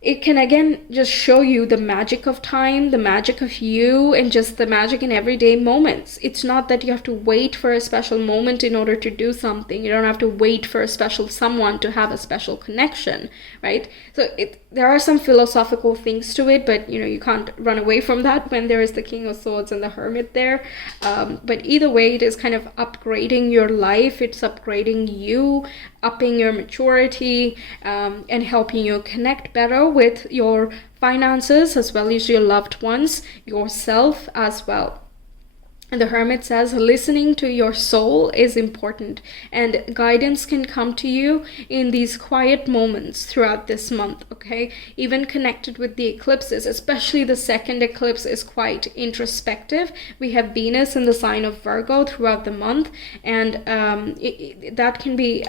it can again just show you the magic of time, the magic of you, and just the magic in everyday moments. It's not that you have to wait for a special moment in order to do something. You don't have to wait for a special someone to have a special connection, right? So there are some philosophical things to it, but you can't run away from that when there is the King of Swords and the Hermit there. But either way, it is kind of upgrading your life. It's upgrading you, upping your maturity, and helping you connect better with your finances as well as your loved ones, yourself as well. And the Hermit says listening to your soul is important, and guidance can come to you in these quiet moments throughout this month, okay? Even connected with the eclipses, especially the second eclipse is quite introspective. We have Venus in the sign of Virgo throughout the month, and that can be...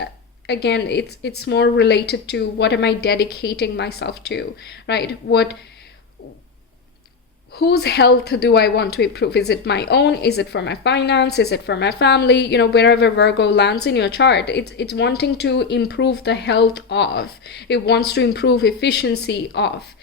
Again, it's more related to what am I dedicating myself to, right? Whose health do I want to improve? Is it my own? Is it for my finance? Is it for my family? Wherever Virgo lands in your chart, it's wanting to improve the health of. It wants to improve efficiency of.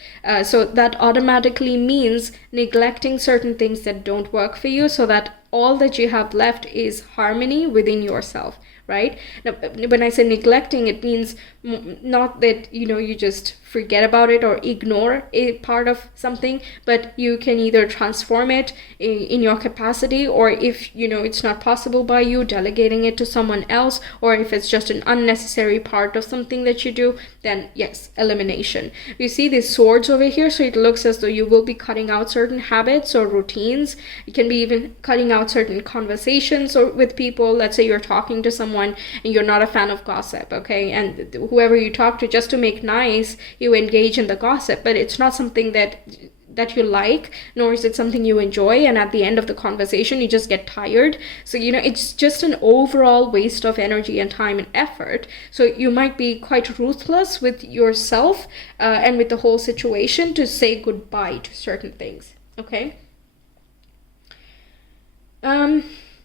So that automatically means neglecting certain things that don't work for you, so that all that you have left is harmony within yourself, right? Now, when I say neglecting, it means not that, you just forget about it or ignore a part of something, but you can either transform it in your capacity, or if, it's not possible by you, delegating it to someone else, or if it's just an unnecessary part of something that you do, then yes, elimination. You see these swords over here, so it looks as though you will be cutting out certain habits or routines. You can be even cutting out certain conversations or with people. Let's say you're talking to someone and you're not a fan of gossip, okay? And whoever you talk to, just to make nice, you engage in the gossip, but it's not something that you like, nor is it something you enjoy, and at the end of the conversation you just get tired. So it's just an overall waste of energy and time and effort. So you might be quite ruthless with yourself and with the whole situation to say goodbye to certain things, okay?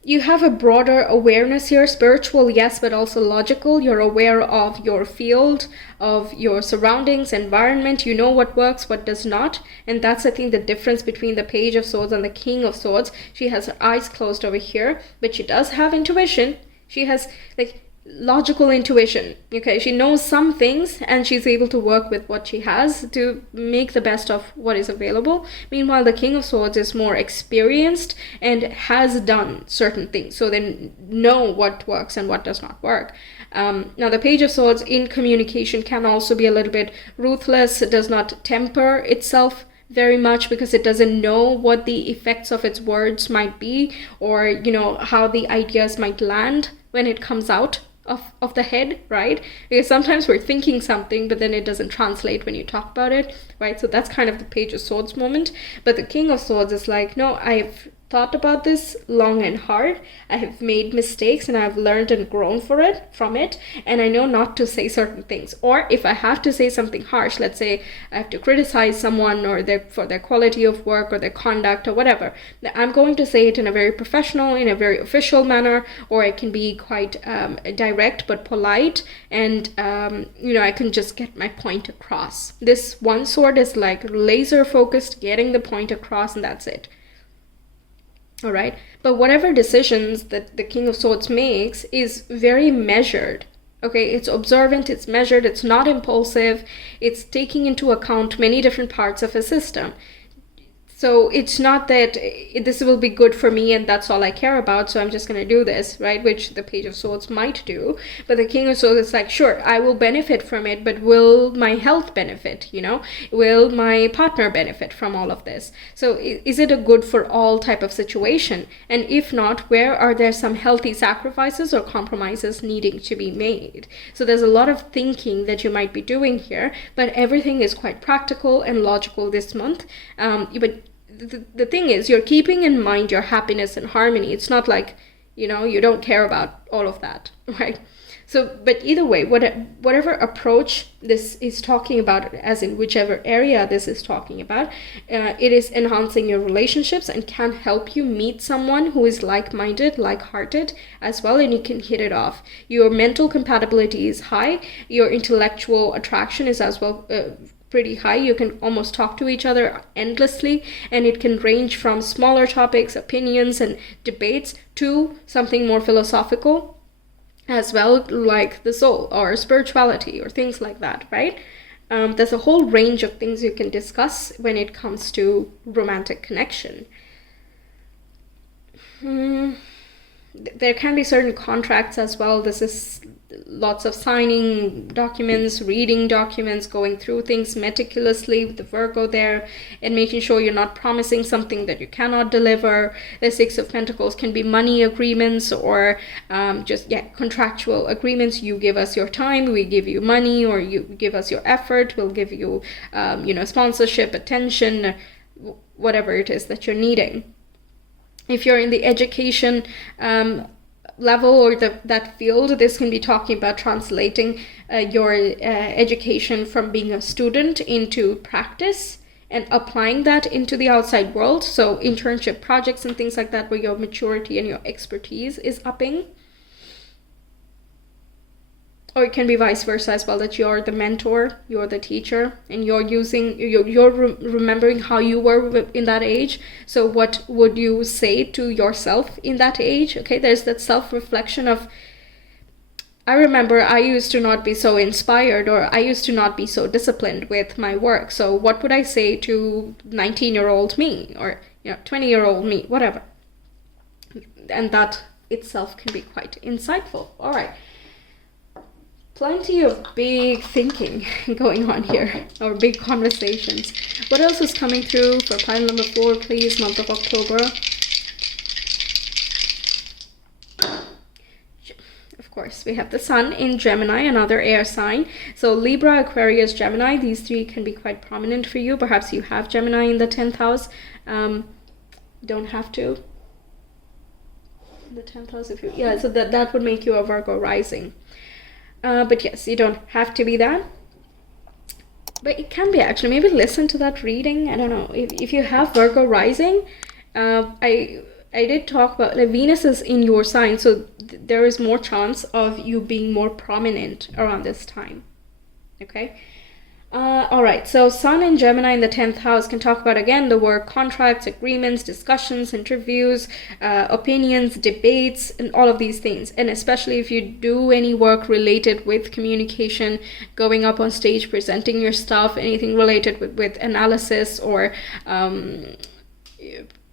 You have a broader awareness here, spiritual, yes, but also logical. You're aware of your field, of your surroundings, environment. You know what works, what does not. And that's, I think, the difference between the Page of Swords and the King of Swords. She has her eyes closed over here, but she does have intuition. She has, logical intuition, okay? She knows some things and she's able to work with what she has to make the best of what is available. Meanwhile, the King of Swords is more experienced and has done certain things, so they know what works and what does not work. Now, the Page of Swords in communication can also be a little bit ruthless. It does not temper itself very much because it doesn't know what the effects of its words might be, or how the ideas might land when it comes out of the head, right? Because sometimes we're thinking something, but then it doesn't translate when you talk about it, right? So that's kind of the Page of Swords moment. But the King of Swords is like, no, I've thought about this long and hard. I have made mistakes and I've learned and grown from it, and I know not to say certain things. Or if I have to say something harsh, let's say I have to criticize someone or for their quality of work or their conduct or whatever, I'm going to say it in a very professional, in a very official manner, or it can be quite direct but polite, and I can just get my point across. This one sword is like laser focused, getting the point across, and that's it. All right, but whatever decisions that the King of Swords makes is very measured. Okay, it's observant, it's measured, it's not impulsive, it's taking into account many different parts of a system. So it's not that this will be good for me and that's all I care about, so I'm just going to do this, right? Which the Page of Swords might do. But the King of Swords is like, sure, I will benefit from it, but will my health benefit, Will my partner benefit from all of this? So is it a good for all type of situation? And if not, where are there some healthy sacrifices or compromises needing to be made? So there's a lot of thinking that you might be doing here, but everything is quite practical and logical this month. But the thing is, you're keeping in mind your happiness and harmony. It's not like, you don't care about all of that, right? So, but either way, whatever approach this is talking about, as in whichever area this is talking about, it is enhancing your relationships and can help you meet someone who is like-minded, like-hearted as well, and you can hit it off. Your mental compatibility is high. Your intellectual attraction is as well pretty high. You can almost talk to each other endlessly, and it can range from smaller topics, opinions, and debates to something more philosophical as well, like the soul or spirituality or things like that, right? There's a whole range of things you can discuss when it comes to romantic connection. There can be certain contracts as well. This is lots of signing documents, reading documents, going through things meticulously with the Virgo there, and making sure you're not promising something that you cannot deliver. The Six of Pentacles can be money agreements or just contractual agreements. You give us your time, we give you money, or you give us your effort, we'll give you sponsorship, attention, whatever it is that you're needing. If you're in the education level or that field, this can be talking about translating your education from being a student into practice and applying that into the outside world. So internship projects and things like that, where your maturity and your expertise is upping. Or it can be vice versa as well, that you're the mentor, you're the teacher, and you're remembering how you were in that age. So what would you say to yourself in that age? Okay, there's that self-reflection of, I remember I used to not be so inspired, or I used to not be so disciplined with my work. So what would I say to 19-year-old me, or 20-year-old me, whatever. And that itself can be quite insightful. All right. Plenty of big thinking going on here, or big conversations. What else is coming through for pile number 4, please, month of October? Of course, we have the Sun in Gemini, another air sign. So Libra, Aquarius, Gemini, these three can be quite prominent for you. Perhaps you have Gemini in the 10th house. Don't have to. The 10th house, if you, so that would make you a Virgo rising. But yes, you don't have to be that. But it can be, actually. Maybe listen to that reading. I don't know. If you have Virgo rising, I did talk about, like, Venus is in your sign, so there is more chance of you being more prominent around this time. Okay? All right, so Sun and Gemini in the 10th house can talk about, again, the work, contracts, agreements, discussions, interviews, opinions, debates, and all of these things. And especially if you do any work related with communication, going up on stage, presenting your stuff, anything related with analysis or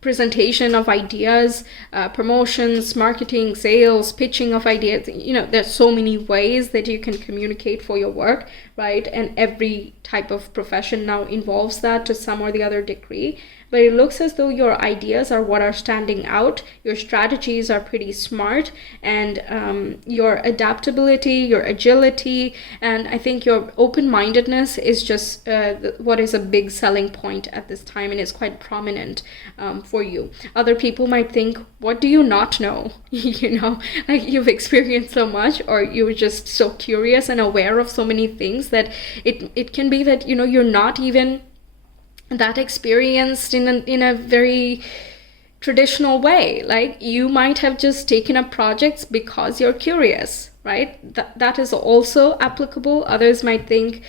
presentation of ideas, promotions, marketing, sales, pitching of ideas. There's so many ways that you can communicate for your work, right? And every type of profession now involves that to some or the other degree. But it looks as though your ideas are what are standing out. Your strategies are pretty smart, and your adaptability, your agility, and I think your open-mindedness is just what is a big selling point at this time, and is quite prominent for you. Other people might think, what do you not know? Like, you've experienced so much, or you're just so curious and aware of so many things that it can be that you're not even that experienced in a very traditional way. Like, you might have just taken up projects because you're curious, right? That is also applicable. Others might think,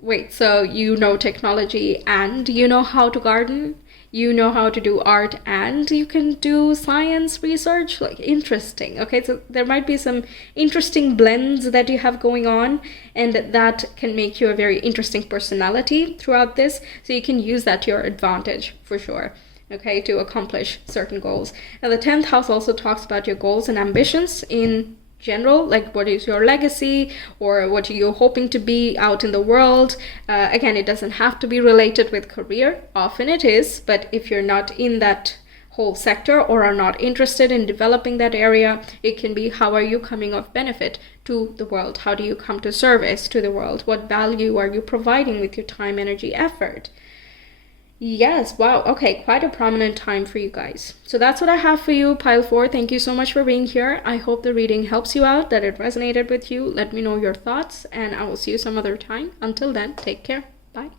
wait, so you know technology and you know how to garden, you know how to do art, and you can do science research? Like, interesting. Okay, so there might be some interesting blends that you have going on, and that can make you a very interesting personality throughout this. So you can use that to your advantage for sure, okay, to accomplish certain goals. Now, the 10th house also talks about your goals and ambitions in general, like what is your legacy, or what are you hoping to be out in the world. Again, it doesn't have to be related with career. Often it is, but if you're not in that whole sector or are not interested in developing that area, it can be, how are you coming of benefit to the world? How do you come to service to the world? What value are you providing with your time, energy, effort? Yes, wow, okay, quite a prominent time for you guys. So that's what I have for you, pile 4. Thank you so much for being here. I hope the reading helps you out, that it resonated with you. Let me know your thoughts, and I will see you some other time. Until then, take care. Bye.